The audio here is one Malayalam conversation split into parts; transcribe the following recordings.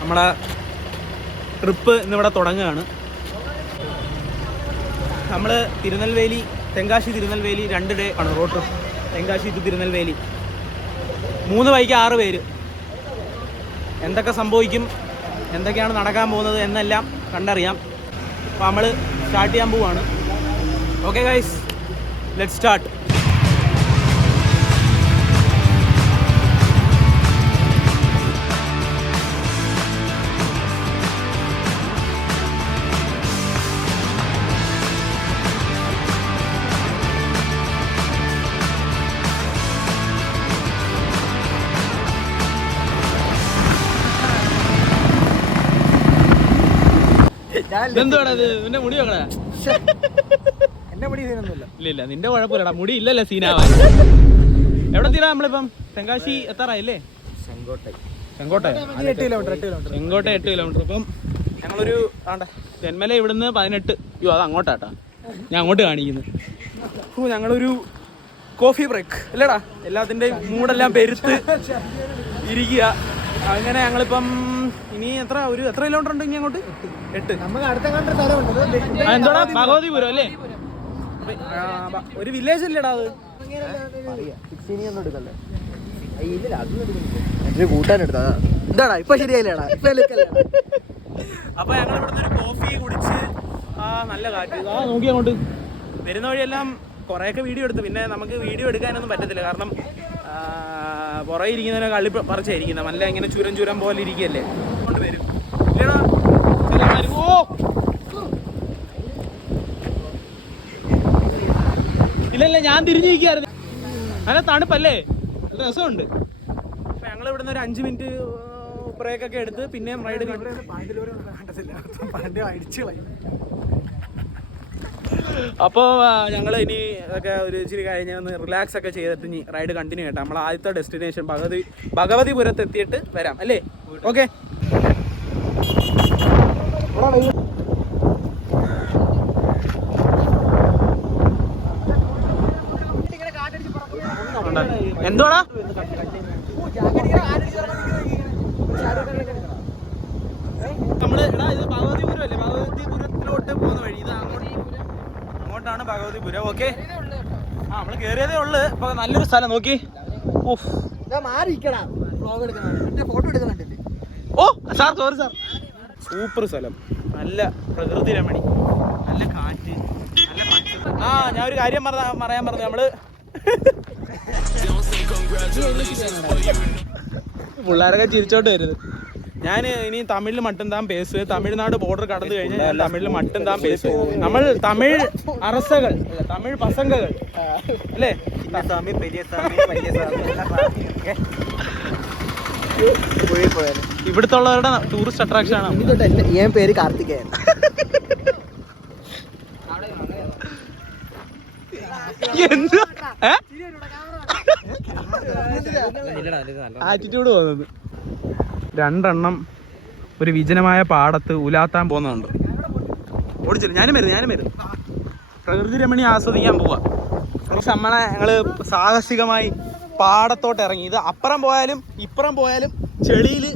നമ്മുടെ ട്രിപ്പ് ഇന്നിവിടെ തുടങ്ങുകയാണ്. നമ്മൾ തിരുനെൽവേലി, തെങ്കാശി തിരുനെൽവേലി 2 ഡേ ആണ് road trip. Tenkasi to Tirunelveli 3 bike 6 പേര്. എന്തൊക്കെ സംഭവിക്കും, എന്തൊക്കെയാണ് നടക്കാൻ പോകുന്നത് എന്നെല്ലാം കണ്ടറിയാം. അപ്പോൾ നമ്മൾ സ്റ്റാർട്ട് ചെയ്യാൻ പോവുകയാണ്. Okay guys, let's start. നിന്റെ മുടി വെക്കണ? എന്റെ മുടി സീനൊന്നുമില്ല. ഇല്ല, നിന്റെ കുഴപ്പമില്ലടാ, മുടി ഇല്ലല്ലോ സീനാവാൻ. എവിടെ തീരാ നമ്മളിപ്പം? തെങ്കാശി എത്താറായില്ലേ? ചെങ്കോട്ടെ 8 കിലോമീറ്റർ. അപ്പം ഞങ്ങളൊരു തെന്മല ഇവിടുന്ന് 18. അത് അങ്ങോട്ടാട്ടാ, ഞാൻ അങ്ങോട്ട് കാണിക്കുന്നു. ഞങ്ങളൊരു കോഫി ബ്രേക്ക് അല്ലേടാ, എല്ലാത്തിൻ്റെയും മൂടെല്ലാം പെരുത്ത് ഇരിക്കുക. അങ്ങനെ ഞങ്ങളിപ്പം ഇനി എത്ര കിലോമീറ്റർ ഉണ്ട് ഇനി അങ്ങോട്ട്? 8. നമുക്ക് അടുത്ത കണ്ട സ്ഥലമുണ്ട്. എന്താ ഭഗവതിപുരം അല്ലേ? ഒരു വില്ലേജ് അല്ലേടാ അത്? എന്താടാ ഇപ്പൊ ശരിയായില്ലേടാ? അപ്പൊ ഞങ്ങൾ ഇവിടുന്ന് ഒരു കോഫി കുടിച്ച് നല്ല കാറ്റ് നോക്കി അങ്ങോട്ട് വരുന്ന വഴിയെല്ലാം കുറേയൊക്കെ വീഡിയോ എടുത്തു. പിന്നെ നമുക്ക് വീഡിയോ എടുക്കാനൊന്നും പറ്റത്തില്ല, കാരണം പുറകെ ഇരിക്കുന്നതിനെ കള്ളി പറിച്ചായിരിക്കുന്നത്. നല്ല ഇങ്ങനെ ചുരം പോലെ ഇരിക്കുകയല്ലേ, കൊണ്ട് വരും. ഇല്ലല്ല, ഞാൻ തിരിഞ്ഞിരിക്കുകയായിരുന്നു. നല്ല തണുപ്പല്ലേ, രസമുണ്ട്. അപ്പൊ ഞങ്ങൾ ഇവിടുന്ന് ഒരു 5 മിനിറ്റ് ബ്രേക്കൊക്കെ എടുത്ത് പിന്നെയും റൈഡ് അപ്പോൾ ഞങ്ങൾ ഇനി ഒക്കെ ഒരു ഇച്ചിരി കഴിഞ്ഞ് ഒന്ന് റിലാക്സ് ഒക്കെ ചെയ്തിട്ട് ഇനി റൈഡ് കണ്ടിന്യൂ ചെയ്യട്ടെ. നമ്മൾ ആദ്യത്തെ ഡെസ്റ്റിനേഷൻ ഭഗവതിപുരത്ത് എത്തിയിട്ട് വരാം അല്ലേ? ഓക്കെ. എന്തോടാ നമ്മള് ഇത് ഭഗവതിപുരം അല്ലേ? ഭഗവതിപുരത്തിലോട്ട് പോകുന്ന വഴി ഇത് അങ്ങോട്ടാണ് ഭഗവതിപുരം. ഓക്കെ, നമ്മള് കേറിയതേ ഉള്ളു. ഇപ്പൊ നല്ലൊരു സ്ഥലം നോക്കി. ഓ സാർ, സോറി സാർ. സൂപ്പർ സ്ഥലം, നല്ല പ്രകൃതി രമണി, നല്ല കാറ്റ്, നല്ല പച്ച. ഞാൻ ഒരു കാര്യം പറയാൻ പറഞ്ഞു. നമ്മള് പിള്ളേരൊക്കെ ചിരിച്ചോട്ട് വരുന്നത്. ഞാൻ ഇനി തമിഴിൽ മട്ടും താൻ പേസ്. തമിഴ്നാട് ബോർഡർ കടന്നു കഴിഞ്ഞാൽ ഞാൻ തമിഴിൽ മട്ടും താൻ പേസ്. നമ്മൾ തമിഴ് അറസകൾ, തമിഴ് പസംഗകൾ അല്ലേ? ഇവിടുത്തെ ഉള്ളവരുടെ ടൂറിസ്റ്റ് അട്രാക്ഷൻ ആണ്. പേര് കാർത്തികേയൻ. ആറ്റിറ്റ്യൂഡ് പോകുന്നത്. 2 എണ്ണം ഒരു വിജനമായ പാടത്ത് ഉലാത്താൻ പോകുന്നുണ്ട്. ഓടിച്ചില്ല, ഞാനും വരുന്നു. പ്രകൃതി രമണി ആസ്വദിക്കാൻ പോവാ. നമ്മളെ ഞങ്ങള് സാഹസികമായി പാടത്തോട്ട് ഇറങ്ങി. ഇത് അപ്പുറം പോയാലും ഇപ്പുറം പോയാലും ചെളിയിൽ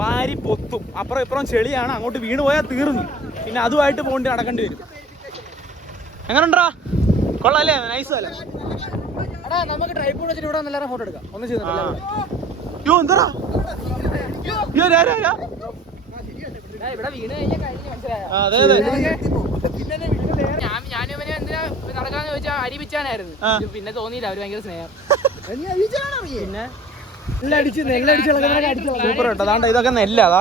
വാരി പൊത്തും. അപ്പുറം ഇപ്പുറം ചെളിയാണ്, അങ്ങോട്ട് വീണ് പോയാൽ തീർന്നു. പിന്നെ അതുമായിട്ട് പോണ്ടി നടക്കേണ്ടി വരും. എങ്ങനെയുണ്ടാ? കൊള്ളാല്ലേ? നൈസ് അല്ലേ? നമുക്ക് ട്രൈപോഡ് വെച്ചിട്ട് ഇവിടെ എല്ലാവരും ഫോട്ടോ എടുക്കാം. ഒന്ന് ചെയ്തു. എന്താ ഞാനും എന്തിനാ നടക്കാന്ന് ചോദിച്ചാൽ അരിപിച്ചാനായിരുന്നു. പിന്നെ തോന്നിയില്ല, അവര് ഭയങ്കര സ്നേഹം. പിന്നെ സൂപ്പർ കേട്ടോ. അതാണ്ട് ഇതൊക്കെ നെല്ലാതാ,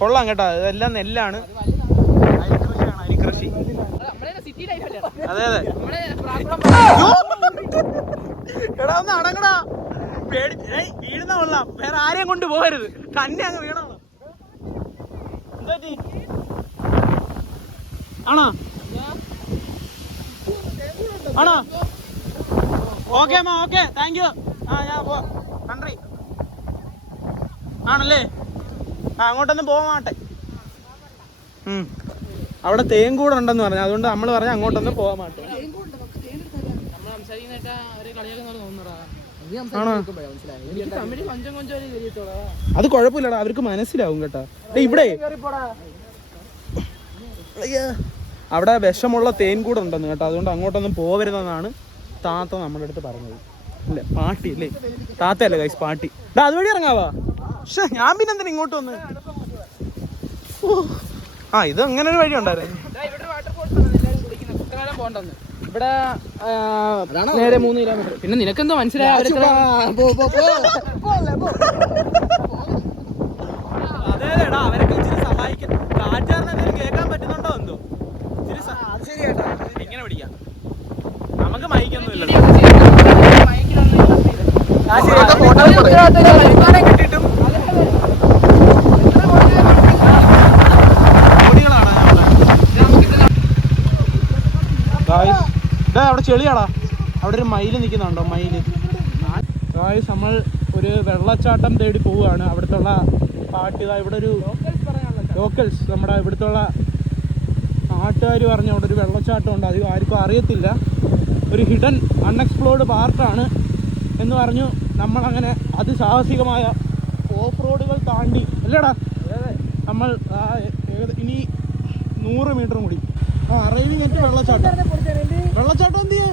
കൊള്ളാം കേട്ടോ. ഇതെല്ലാം നെല്ലാണ്, അരികൃഷി. അതെ അതെ. എടാ ഒന്ന് അടങ്ങടാ, വീഴുന്ന കൊള്ളാം. വേറെ ആരെയും കൊണ്ട് പോകരുത്, തന്നെ അങ്ങ് വീണോളാം. ആണോ ആണോ? ഓക്കെ അമ്മ, ഓക്കെ, താങ്ക് യു. ഞാൻ നന്ദി. ആണല്ലേ? അങ്ങോട്ടൊന്നും പോവാട്ടെ. അവിടെ തേൻകൂട് ഉണ്ടെന്ന് പറഞ്ഞു, അതുകൊണ്ട് നമ്മൾ പറഞ്ഞ അങ്ങോട്ടൊന്നും പോകാൻ മാറ്റും. അത് കുഴപ്പമില്ലടാ, അവർക്ക് മനസ്സിലാവും കേട്ടാ. ഇവിടെ അവിടെ വിഷമുള്ള തേൻകൂട് ഉണ്ടെന്ന് കേട്ടോ, അതുകൊണ്ട് അങ്ങോട്ടൊന്നും പോവരുതെന്നാണ് താത്ത നമ്മുടെ അടുത്ത് പറഞ്ഞത്. അല്ലേ പാട്ടി അല്ലേ, താത്തയല്ലേ ഗൈസ് പാട്ടി. അതുവഴി ഇറങ്ങാവാ. പക്ഷെ ഞാൻ പിന്നെ എന്തിനാ ഇങ്ങോട്ട് വന്ന്? ആ ഇത് അങ്ങനെ ഒരു വഴി ഉണ്ടായിരുന്നു. ഇവിടെ നേരെ 3 കിലോമീറ്റർ. പിന്നെ നിനക്കെന്തോ മനസ്സിലായ അതേടാ, അവരൊക്കെ ഇച്ചിരി സഹായിക്കാൻ. കാറ്റാറിന് എന്തെങ്കിലും കേൾക്കാൻ പറ്റുന്നുണ്ടോ എന്തോ? എങ്ങനെ പിടിക്കാം? നമുക്ക് മൈക്കൊന്നുമില്ല. കിട്ടിയിട്ടും അവിടെ ചെളിയാടാ. അവിടെ ഒരു മയില് നിൽക്കുന്നുണ്ടോ? മയില്. നമ്മൾ ഒരു വെള്ളച്ചാട്ടം തേടി പോവുകയാണ്. അവിടുത്തെ പാട്ട് ഇവിടെ ഒരു ലോക്കൽസ് നമ്മുടെ ഇവിടുത്തെ നാട്ടുകാർ പറഞ്ഞ അവിടെ ഒരു വെള്ളച്ചാട്ടം ഉണ്ട്. അത് ആർക്കും അറിയത്തില്ല, ഒരു ഹിഡൻ അൺഎക്സ്പ്ലോർഡ് പാർക്കാണ് എന്ന് പറഞ്ഞു. നമ്മളങ്ങനെ അതിസാഹസികമായ ഓഫ് റോഡുകൾ താണ്ടി അല്ലേടാ നമ്മൾ ഇനി 100 മീറ്ററും കൂടി. അറൈവിങ് എത്തി വെള്ളച്ചാട്ടം. വെള്ളച്ചാട്ടം എന്ത് ചെയ്യാ?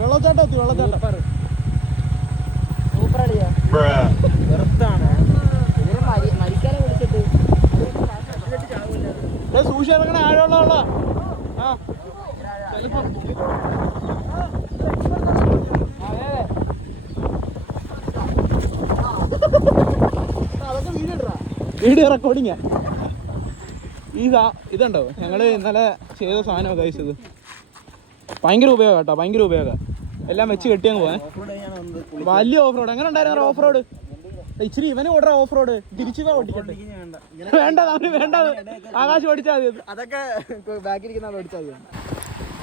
വെള്ളച്ചാട്ടം എത്തി. വെള്ളച്ചാട്ടം സൂക്ഷി ഇറങ്ങണ ആഴമുള്ള വീഡിയോ റെക്കോർഡിങ്ങാ. ഇതുണ്ടോ ഞങ്ങള് ഇന്നലെ ചെയ്ത സാധനം ഗൈസ്. ഇത് ഭയങ്കര ഉപയോഗം കേട്ടോ, ഭയങ്കര ഉപയോഗം. എല്ലാം വെച്ച് കെട്ടിയങ്ങ് പോവാൻ. വലിയ ഓഫ് റോഡ്. എങ്ങനെ ഉണ്ടായിരുന്നു ഓഫ് റോഡ്? ഇച്ചിരി ഇവന് ഓർഡർ ഓഫ് റോഡ് തിരിച്ചു ഓടിക്കട്ടെ. വേണ്ട വേണ്ട, ആകാശം ഓടിച്ചാൽ മതി. അതൊക്കെ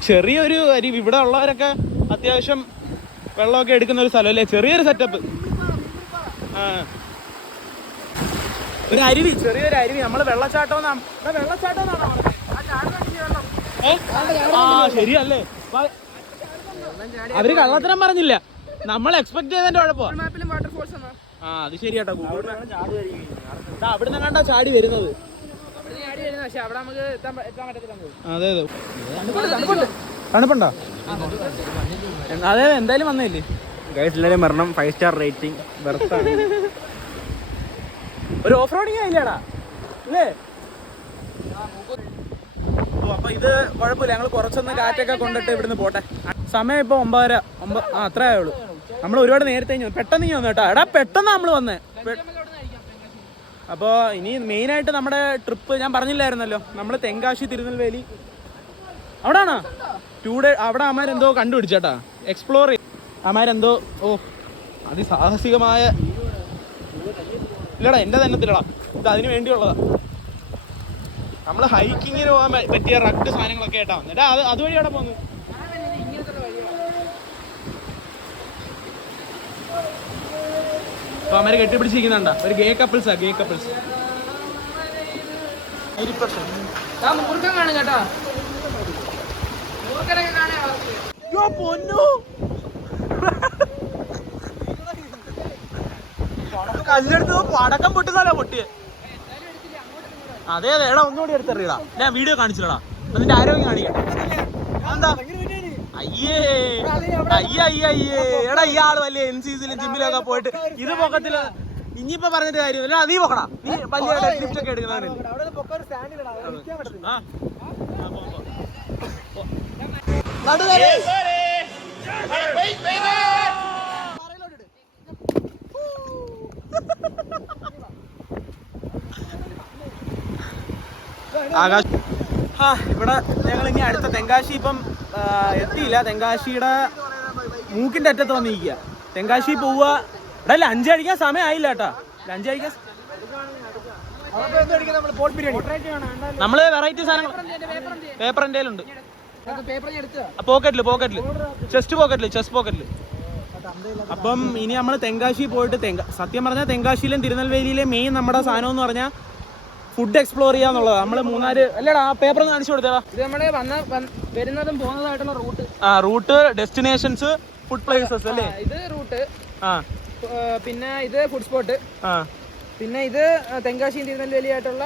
ചെറിയൊരു അരി. ഇവിടെ ഉള്ളവരൊക്കെ അത്യാവശ്യം വെള്ളമൊക്കെ എടുക്കുന്ന ഒരു സ്ഥലം അല്ലേ, ചെറിയൊരു സെറ്റപ്പ്. ഒരു അരുവി, ചെറിയൊരു അരുവി. നമ്മള് വെള്ളച്ചാട്ടം ശരിയല്ലേ? അവര് കള്ളത്തരം പറഞ്ഞില്ല, നമ്മൾ എക്സ്പെക്ട് ചെയ്തതിന്റെ കുഴപ്പം. അത് ശരിയാട്ടോ. അവിടുന്ന് കണ്ടാ ചാടി വരുന്നത്. അതെ അതെ. തണുപ്പുണ്ടോ? അതെ എന്തായാലും വന്നില്ലേ എല്ലാവരും വരണം. 5 സ്റ്റാർ റേറ്റിംഗ്. വെറുത്താണ്. ഒരു ഓഫ് റോഡിങ് ആയില്ലേടാ അല്ലേ? അപ്പൊ ഇത് കുഴപ്പമില്ല. ഞങ്ങൾ കുറച്ചൊന്ന് കാറ്റൊക്കെ കൊണ്ടിട്ട് ഇവിടുന്ന് പോട്ടെ. സമയം ഇപ്പൊ 9:30 അത്രേ ആയുള്ളൂ. നമ്മൾ ഒരുപാട് നേരത്തെ പെട്ടെന്ന് വന്നു കേട്ടോ. എടാ പെട്ടെന്ന് നമ്മൾ വന്നേ. അപ്പോൾ ഇനി മെയിനായിട്ട് നമ്മുടെ ട്രിപ്പ് ഞാൻ പറഞ്ഞില്ലായിരുന്നല്ലോ, നമ്മൾ തെങ്കാശി തിരുനെൽവേലി അവിടാണോ 2 ഡേ. അവിടെ അമാരെന്തോ കണ്ടുപിടിച്ചേട്ടാ, എക്സ്പ്ലോർ ചെയ്യും അമാരെന്തോ. അതിസാഹസികമായ ഇല്ലടാ എൻ്റെ തന്നത്തില്ലടാ, ഇത് അതിന് വേണ്ടിയുള്ളതാ. നമ്മൾ ഹൈക്കിങ്ങിന് പോകാൻ പറ്റിയ റഗ്ഡ് സാധനങ്ങളൊക്കെ ആയിട്ടാ വന്നത്. അതുവഴി അവിടെ പോകുന്നു. അപ്പൊ അവരെ കെട്ടിപ്പിടിച്ചിരിക്കുന്നുണ്ടാ, ഒരു ഗേ കപ്പിൾസാ. ഗേ കപ്പിൾസ് കല്ലെടുത്ത് പടക്കം പൊട്ടുന്നാലോ പൊട്ടിയെ. അതെ അതെ. എടാ ഒന്നുകൂടി എടുത്തെറിയടാ, ഞാൻ വീഡിയോ കാണിച്ചില്ലടാ. അതിന്റെ ആരോഗ്യം കാണിക്കട്ടെ. എന്താ അയ്യേ അയ്യേ അയ്യേ അയ്യേ. എടാ ഇയാള് വലിയ NCCയിലും ജിമ്മിലൊക്കെ പോയിട്ട് ഇത് പൊക്കത്തില്ല. ഇനിയിപ്പോ പറഞ്ഞിട്ട് കാര്യമില്ല. നീ പൊക്കടാ, നീ വലിയ ലിഫ്റ്റ് ഒക്കെ എടുക്കുന്നവരല്ലേ. ആകാശ് ഇവിടെ ഞങ്ങൾ ഇനി അടുത്ത തെങ്കാശി ഇപ്പം എത്തിയില്ല. തെങ്കാശിയുടെ മൂക്കിന്റെ അറ്റത്ത് വന്നിരിക്കുക. തെങ്കാശി പോവുക. ഇവിടെ ലഞ്ച് കഴിക്കാൻ സമയം ആയില്ല കേട്ടാ. ലഞ്ച് കഴിക്കാൻ നമ്മള് വെറൈറ്റി സാധനങ്ങൾ പേപ്പർ എൻ്റെ ഉണ്ട്. പോക്കറ്റില് ചെസ്റ്റ് പോക്കറ്റില്. അപ്പം ഇനി നമ്മൾ തെങ്കാശി പോയിട്ട് സത്യം പറഞ്ഞാൽ തെങ്കാശിയിലും തിരുനെൽവേലിയിലെ മെയിൻ നമ്മുടെ സാധനം എന്ന് പറഞ്ഞാൽ ഫുഡ് എക്സ്പ്ലോർ ചെയ്യാന്നുള്ളത്. നമ്മള് മൂന്നാര് അല്ലടാ ആ പേപ്പർ ഒന്ന് കാണിച്ചു കൊടുത്തേവാ. ഇത് നമ്മള് വരുന്നതും പോകുന്നതായിട്ടുള്ള route. Route, destinations, food places അല്ലേ? ഇത് റൂട്ട്. പിന്നെ ഇത് ഫുഡ് സ്പോട്ട്. പിന്നെ ഇത് തെങ്കാശി തിരുനെൽവേലി ആയിട്ടുള്ള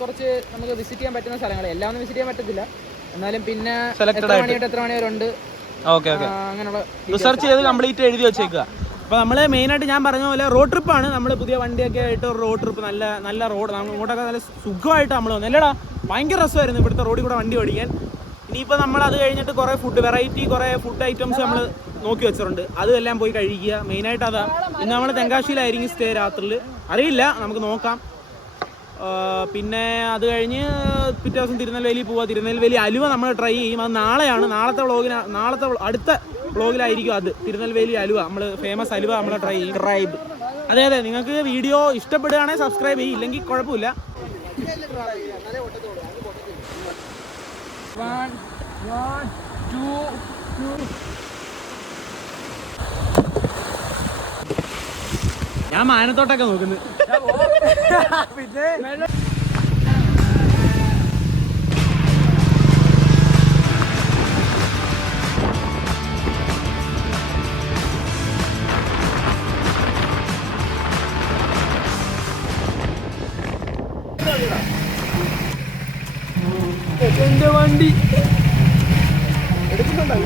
കുറച്ച് നമുക്ക് വിസിറ്റ് ചെയ്യാൻ പറ്റുന്ന സ്ഥലങ്ങൾ. എല്ലാം ഒന്നും വിസിറ്റ് ചെയ്യാൻ പറ്റത്തില്ല, എന്നാലും പിന്നെ എത്ര മണി വരെ ഉണ്ട് അങ്ങനെയുള്ള റിസർച്ച് ചെയ്ത് കംപ്ലീറ്റ് എഴുതി വെച്ചേക്കുക. അപ്പോൾ നമ്മൾ മെയിനായിട്ട് ഞാൻ പറഞ്ഞ പോലെ റോഡ് ട്രിപ്പാണ്. നമ്മൾ പുതിയ വണ്ടിയൊക്കെ ആയിട്ട് ഒരു റോഡ് ട്രിപ്പ്, നല്ല റോഡ്, ഇങ്ങോട്ടൊക്കെ നല്ല സുഖമായിട്ട് നമ്മൾ വന്നു. അല്ലടാ ഭയങ്കര രസമായിരുന്നു ഇവിടുത്തെ റോഡിൽ കൂടെ വണ്ടി ഓടിക്കാൻ. ഇനിയിപ്പോൾ നമ്മൾ അത് കഴിഞ്ഞിട്ട് കുറേ കുറേ ഫുഡ് ഐറ്റംസ് നമ്മൾ നോക്കി വെച്ചിട്ടുണ്ട്. അതെല്ലാം പോയി കഴിക്കുക. മെയിനായിട്ട് അതാ. ഇന്ന് നമ്മൾ തെങ്കാശിയിലായിരിക്കും സ്റ്റേ രാത്രിയിൽ, അറിയില്ല, നമുക്ക് നോക്കാം. പിന്നെ അത് കഴിഞ്ഞ് പിറ്റേ ദിവസം തിരുനെൽവേലി പോവുക. തിരുനെൽവേലി അലുവ നമ്മൾ ട്രൈ ചെയ്യും. അത് നാളെയാണ്. നാളത്തെ അടുത്ത വ്ളോഗിലായിരിക്കും അത്. തിരുനെൽവേലി അലുവ, നമ്മൾ ഫേമസ് അലുവ നമ്മൾ ട്രൈ ചെയ്യും. അതെ, നിങ്ങൾക്ക് വീഡിയോ ഇഷ്ടപ്പെടുകയാണെങ്കിൽ സബ്സ്ക്രൈബ് ചെയ്യും, ഇല്ലെങ്കിൽ കുഴപ്പമില്ല. ഞാൻ മാനത്തോട്ടൊക്കെ നോക്കുന്നു. പിന്നെ എന്റെ വണ്ടി എടുക്കുന്നുണ്ടോ?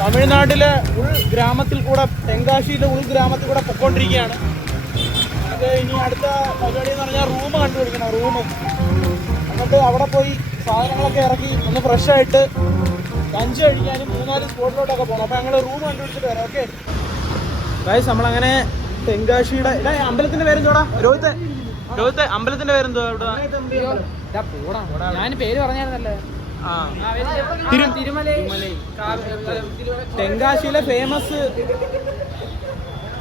തമിഴ്നാട്ടിലെ ഉൾഗ്രാമത്തിൽ കൂടെ, തെങ്കാശിയിലെ ഉൾഗ്രാമത്തിൽ കൂടെ പൊക്കോണ്ടിരിക്കുകയാണ്. അത് ഇനി അടുത്ത പരിപാടി എന്ന് പറഞ്ഞാൽ റൂം കണ്ടുപിടിക്കണം. എന്നിട്ട് അവിടെ പോയി സാധനങ്ങളൊക്കെ ഇറക്കി ഒന്ന് ഫ്രഷായിട്ട് ലഞ്ച് കഴിക്കാനും 3-4 സ്പോട്ടിലോട്ടൊക്കെ പോകണം. അപ്പോൾ ഞങ്ങൾ റൂം കണ്ടുപിടിച്ചിട്ട് വരാം. ഓക്കെ ഗൈസ്, നമ്മളങ്ങനെ തെങ്കാശിയുടെ അമ്പലത്തിന്റെ പേരെന്തോടാ? രോഹിത്തെ അമ്പലത്തിന്റെ പേരെന്തോ? ഞാൻ പേര് പറഞ്ഞായിരുന്നല്ലേ, തെങ്കാശിയിലെ ഫേമസ്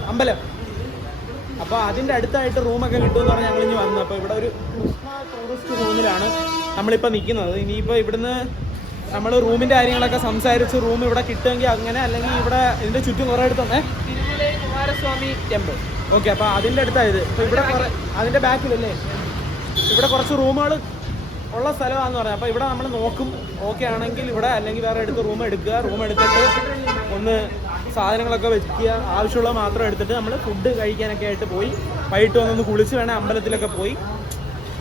അമ്പലം. അപ്പൊ അതിന്റെ അടുത്തായിട്ട് റൂമൊക്കെ കിട്ടുമെന്ന് പറഞ്ഞ് ഞങ്ങൾ ഇനി വന്നു. അപ്പൊ ഇവിടെ ഒരു ടൂറിസ്റ്റ് റൂമിലാണ് നമ്മളിപ്പോ നിൽക്കുന്നത്. ഇനിയിപ്പോ ഇവിടുന്ന് നമ്മൾ റൂമിന്റെ കാര്യങ്ങളൊക്കെ സംസാരിച്ച് റൂം ഇവിടെ കിട്ടുമെങ്കിൽ അങ്ങനെ, അല്ലെങ്കിൽ ഇവിടെ ഇതിന്റെ ചുറ്റും കുറെ അടുത്തുണ്ടേ തിരുമലൈ കുമാരസ്വാമി ടെമ്പിൾ. ഓക്കെ, അപ്പൊ അതിന്റെ അടുത്തായത്. ഇപ്പൊ ഇവിടെ അതിന്റെ ബാക്കിലല്ലേ ഇവിടെ കുറച്ച് റൂമുകൾ ഉള്ള സ്ഥലമാണെന്ന് പറയാം. അപ്പോൾ ഇവിടെ നമ്മൾ നോക്കും. ഓക്കെ ആണെങ്കിൽ ഇവിടെ, അല്ലെങ്കിൽ വേറെ എടുത്ത് റൂം എടുക്കുക. റൂം എടുത്തിട്ട് ഒന്ന് സാധനങ്ങളൊക്കെ വെക്കുക, ആവശ്യമുള്ള മാത്രം എടുത്തിട്ട് നമ്മൾ ഫുഡ് കഴിക്കാനൊക്കെ ആയിട്ട് പോയി വൈകിട്ട് വന്നൊന്ന് കുളിച്ച് വേണേൽ അമ്പലത്തിലൊക്കെ പോയി.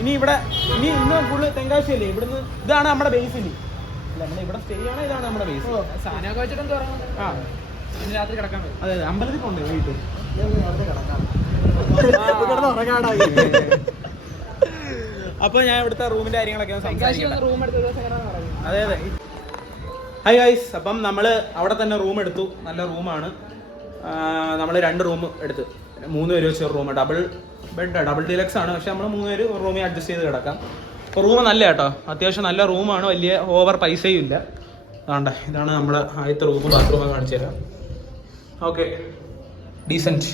ഇന്ന് ഫുള്ള് തെങ്കാശിയല്ലേ? ഇവിടുന്ന് ഇതാണ് നമ്മുടെ ബേസ്. ഇനി അല്ല, നമ്മൾ ഇവിടെ സ്റ്റേ ചെയ്യണേ, ഇതാണ് നമ്മുടെ ബേസ്. സാധനമൊക്കെ വെച്ചിട്ട് രാത്രി കിടക്കാൻ പറ്റും. അതെ, അമ്പലത്തിൽ പോകണ്ടേ വൈകിട്ട്? അപ്പൊ ഞാൻ ഇവിടുത്തെ റൂമിന്റെ കാര്യങ്ങളൊക്കെ അതെ. ഹായ് ഗൈസ്, അപ്പം നമ്മള് അവിടെ തന്നെ റൂം എടുത്തു. നല്ല റൂമാണ്. നമ്മൾ 2 റൂം എടുത്ത് 3 പേര് വെച്ച റൂം, ഡബിൾ ഡീലക്സ് ആണ്. പക്ഷെ നമ്മൾ 3 പേര് റൂമിൽ അഡ്ജസ്റ്റ് ചെയ്ത് കിടക്കാം. അപ്പോൾ റൂം നല്ല കേട്ടോ, അത്യാവശ്യം നല്ല റൂമാണ്. വലിയ ഓവർ പൈസയും ഇല്ല. അതുകൊണ്ട് ഇതാണ് നമ്മുടെ ആദ്യത്തെ റൂം. ബാത്റൂമൊക്കെ കാണിച്ചു തരാം. Okay, decent.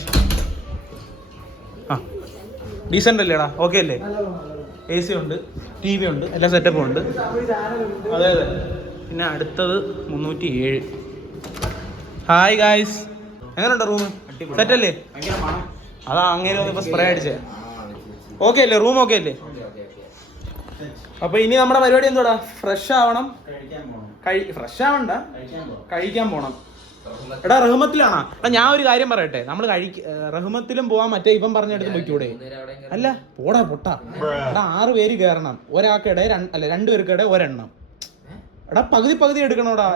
ഡീസൻ്റ് അല്ലേടാ? ഓക്കെ അല്ലേ? AC ഉണ്ട്, TV ഉണ്ട്, എല്ലാ സെറ്റപ്പും ഉണ്ട്. അതെ. പിന്നെ അടുത്തത് 307. ഹായ് ഗായ്സ്, എങ്ങനെയുണ്ട് റൂം? സെറ്റല്ലേ? അതാ അങ്ങനെ ഒന്ന് ഇപ്പോൾ സ്പ്രേ അടിച്ചേ. ഓക്കെ അല്ലേ? റൂം ഓക്കെ അല്ലേ? അപ്പോൾ ഇനി നമ്മുടെ പരിപാടി എന്തോടാ? ഫ്രഷ് ആവണം. ഫ്രഷ് ആവണ്ട, കഴിക്കാൻ പോണം. എടാ റഹ്മത്തിലാണോ? എടാ ഞാൻ ഒരു കാര്യം പറയട്ടെ, നമ്മൾ റഹ്മത്തിലും പോവാൻ, മറ്റേ ഇപ്പം പറഞ്ഞെടുത്ത് പോയിക്കൂടെ? അല്ല, പൊട്ടാ. എടാ 6 പേര് കയറണം. ഒരാൾക്കിടെ 2 പേർക്കിടെ ഒരെണ്ണം. എടാ പകുതി എടുക്കണോടാ.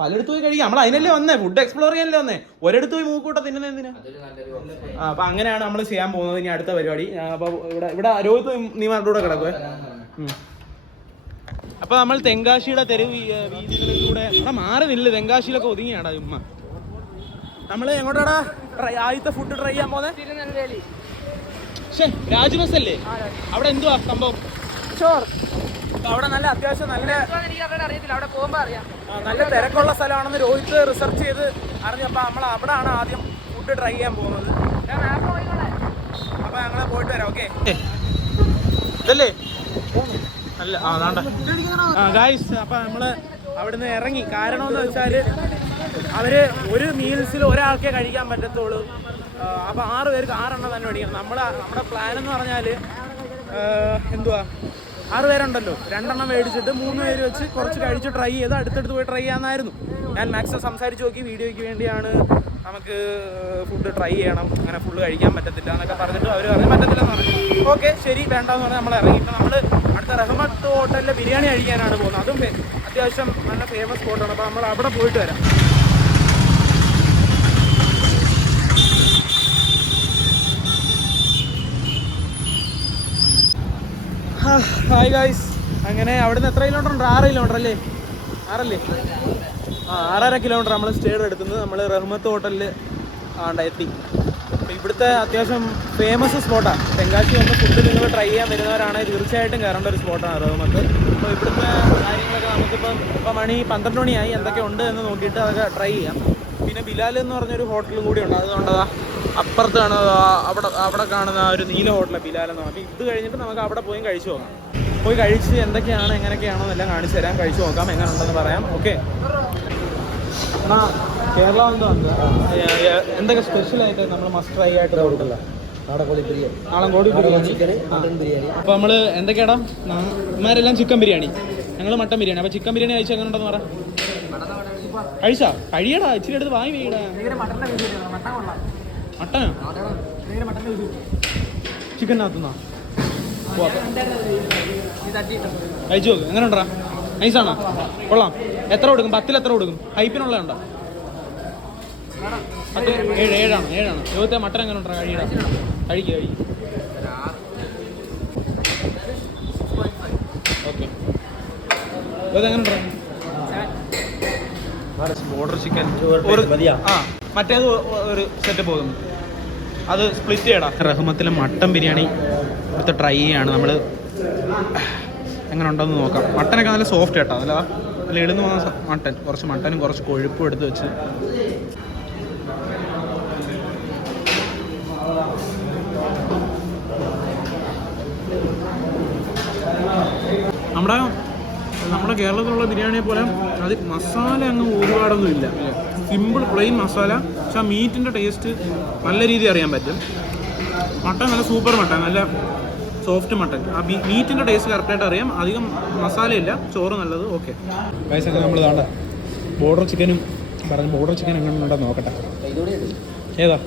പലയിടത്ത് പോയി കഴിക്കാം. നമ്മൾ അതിനല്ലേ വന്നേ, ഫുഡ് എക്സ്പ്ലോർ ചെയ്യാനല്ലേ വന്നേ. ഒരിടത്ത് പോയി മൂക്കൂട്ട തിന്നുന്ന എന്തിനാ? അപ്പൊ അങ്ങനെയാണ് നമ്മൾ ചെയ്യാൻ പോകുന്നത് ഇനി അടുത്ത പരിപാടി. അപ്പൊ ഇവിടെ രോഹിത് നീമാരുടെ കിടക്കുവേ. അപ്പൊ നമ്മൾ തെങ്കാശിയുടെ തെരുവ് വീതികളിലൂടെ മാറി നില്ല. തെങ്കാശിയിലൊക്കെ ഒതുങ്ങിയാടാ ചുമ്മ. നമ്മള് എങ്ങോട്ടാടാ ആദ്യത്തെ ഫുഡ് ട്രൈ ചെയ്യാൻ പോകുന്നത്? തിരുനെൽവേലി. രാജ്ബസ് അല്ലേ? അവിടെ എന്തുവാ സംഭവം? അവിടെ നല്ല അത്യാവശ്യം നല്ല അറിയത്തില്ല, അവിടെ പോകുമ്പോ അറിയാം. നല്ല തിരക്കുള്ള സ്ഥലമാണെന്ന് രോഹിത് റിസർച്ച് ചെയ്ത് അറിഞ്ഞപ്പോ നമ്മൾ അവിടെയാണ് ആദ്യം ഫുഡ് ട്രൈ ചെയ്യാൻ പോകുന്നത്. അപ്പൊ ഞങ്ങള് പോയിട്ട് വരാം. ഓക്കെ ഇതല്ലേ? അല്ല, ഗായ്സ്, അപ്പൊ നമ്മള് അവിടുന്ന് ഇറങ്ങി. കാരണം എന്ന് വെച്ചാല് അവര് ഒരു മീൽസിൽ ഒരാൾക്കേ കഴിക്കാൻ പറ്റത്തുള്ളൂ. അപ്പോൾ 6 പേർക്ക് 6 എണ്ണം തന്നെ മേടിക്കണം. നമ്മുടെ പ്ലാൻ എന്ന് പറഞ്ഞാൽ എന്തുവാ, 6 പേരുണ്ടല്ലോ, 2 എണ്ണം മേടിച്ചിട്ട് 3 പേര് വെച്ച് കുറച്ച് കഴിച്ച് ട്രൈ ചെയ്ത് അടുത്തടുത്ത് പോയി ട്രൈ ചെയ്യാമെന്നായിരുന്നു. ഞാൻ മാക്സിമം സംസാരിച്ച് നോക്കി, വീഡിയോയ്ക്ക് വേണ്ടിയാണ്, നമുക്ക് ഫുഡ് ട്രൈ ചെയ്യണം, അങ്ങനെ ഫുള്ള് കഴിക്കാൻ പറ്റത്തില്ല എന്നൊക്കെ പറഞ്ഞിട്ട് അവർ പറഞ്ഞു പറ്റത്തില്ലെന്ന് പറഞ്ഞു. ഓക്കെ ശരി വേണ്ടെന്ന് പറഞ്ഞാൽ നമ്മൾ ഇറങ്ങി. ഇപ്പോൾ നമ്മൾ അടുത്ത റഹ്മത്ത് ഹോട്ടലിലെ ബിരിയാണി കഴിക്കാനാണ് പോകുന്നത്. അതും അത്യാവശ്യം നല്ല ഫേമസ് സ്പോട്ടാണ്. അപ്പോൾ നമ്മൾ അവിടെ പോയിട്ട് വരാം. ഹായ് ഗായ്സ്, അങ്ങനെ അവിടുന്ന് എത്ര കിലോമീറ്റർ ഉണ്ട്? 6 കിലോമീറ്റർ അല്ലേ? 6.5 കിലോമീറ്റർ നമ്മൾ സ്റ്റേഡ് എടുക്കുന്നത്. നമ്മൾ റഹ്മത്ത് ഹോട്ടലിൽ എത്തി. അപ്പോൾ ഇവിടുത്തെ അത്യാവശ്യം ഫേമസ് സ്പോട്ടാണ്. തെങ്കാശി വന്ന് ഫുഡ് നിങ്ങൾ ട്രൈ ചെയ്യാൻ വരുന്നവരാണെങ്കിൽ തീർച്ചയായിട്ടും കയറേണ്ട ഒരു സ്പോട്ടാണ് റഹ്മത്ത്. അപ്പോൾ ഇവിടുത്തെ കാര്യങ്ങളൊക്കെ നമുക്കിപ്പോൾ മണി 12 മണിയായി, എന്തൊക്കെ ഉണ്ട് എന്ന് നോക്കിയിട്ട് അതൊക്കെ ട്രൈ ചെയ്യാം. പിന്നെ ബിലാൽ എന്ന് പറഞ്ഞൊരു ഹോട്ടലും കൂടി ഉണ്ട്. അതുകൊണ്ട് അപ്പുറത്ത് കാണുന്നത് അവിടെ കാണുന്ന ആ ഒരു നീല ഹോട്ടലാണ് ബിലാൽ എന്ന് പറഞ്ഞാൽ. ഇത് കഴിഞ്ഞിട്ട് നമുക്ക് അവിടെ പോയി കഴിച്ചു നോക്കാം. പോയി കഴിച്ച് എന്തൊക്കെയാണ് എങ്ങനെയൊക്കെയാണോ എല്ലാം കാണിച്ചു തരാം, കഴിച്ചു നോക്കാം, എങ്ങനെ ഉണ്ടെന്ന് പറയാം. ഓക്കെ. എന്നാ കേരള എന്തൊക്കെ സ്പെഷ്യലായിട്ട് നമ്മൾ മസ്റ്റ് ട്രൈ ആയിട്ട് കൊടുക്കില്ല? നാടൻ കോഴി ബിരിയാണി. അപ്പോൾ നമ്മൾ എന്തൊക്കെയാടാ? ഇമാരെല്ലാം ചിക്കൻ ബിരിയാണി, ഞങ്ങൾ മട്ടൻ ബിരിയാണി. അപ്പോൾ ചിക്കൻ ബിരിയാണി കഴിച്ചാൽ എങ്ങനെ ഉണ്ടെന്ന് പറയാം. കഴിച്ചാ? കഴിയടാ, ഇച്ചിരി എടുത്ത് വാങ്ങി വീടാ. മട്ടനാ? ചിക്കനകത്തുനിന്നാ? കഴിച്ചു നോക്ക്, എങ്ങനെ ഉണ്ടാ? നൈസാണോ? കൊള്ളാം. എത്ര കൊടുക്കും? 10-ൽ എത്ര കൊടുക്കും? ഹൈപ്പിനുള്ളതുണ്ടോ? 7 7 ചോദിച്ച മട്ടൻ എങ്ങനെ ഉണ്ടാ? കഴിയടാ, കഴിക്കുക. ഓക്കെ, ഇതെങ്ങനെ ഉണ്ടാ? ബോർഡർ ചിക്കൻ മറ്റേത് ഒരു സെറ്റ് പോകുന്നു, അത് സ്പ്ലിറ്റ് ചെയ്യണം. റഹ്മത്തിലെ മട്ടൻ ബിരിയാണി ഇവിടുത്തെ ട്രൈ ചെയ്യാണ് നമ്മൾ. എങ്ങനെ ഉണ്ടോയെന്ന് നോക്കാം. മട്ടനൊക്കെ നല്ല സോഫ്റ്റ് കേട്ടോ, നല്ല എളുന്ന് പോകുന്ന മട്ടൻ. കുറച്ച് മട്ടനും കുറച്ച് കൊഴുപ്പും എടുത്ത് വെച്ച് നമ്മുടെ കേരളത്തിലുള്ള ബിരിയാണിയെ പോലെ അത് മസാല അങ്ങ് ഒരുപാടൊന്നും ഇല്ല. സിമ്പിൾ പ്ലെയിൻ മസാല, പക്ഷെ ആ മീറ്റിൻ്റെ ടേസ്റ്റ് നല്ല രീതിയിൽ അറിയാൻ പറ്റും. മട്ടൻ നല്ല സൂപ്പർ മട്ടൻ, നല്ല സോഫ്റ്റ് മട്ടൻ. ആ മീറ്റിൻ്റെ ടേസ്റ്റ് കറക്റ്റായിട്ട് അറിയാം. അധികം മസാലയില്ല, ചോറ് നല്ലത്. ഓക്കെ വയസ്സൊക്കെ നമ്മൾ താണ്ട ബോർഡർ ചിക്കനും പറഞ്ഞു. ബോർഡർ ചിക്കൻ എങ്ങനെ ഉണ്ടെന്ന് നോക്കട്ടെ. ഏതാ?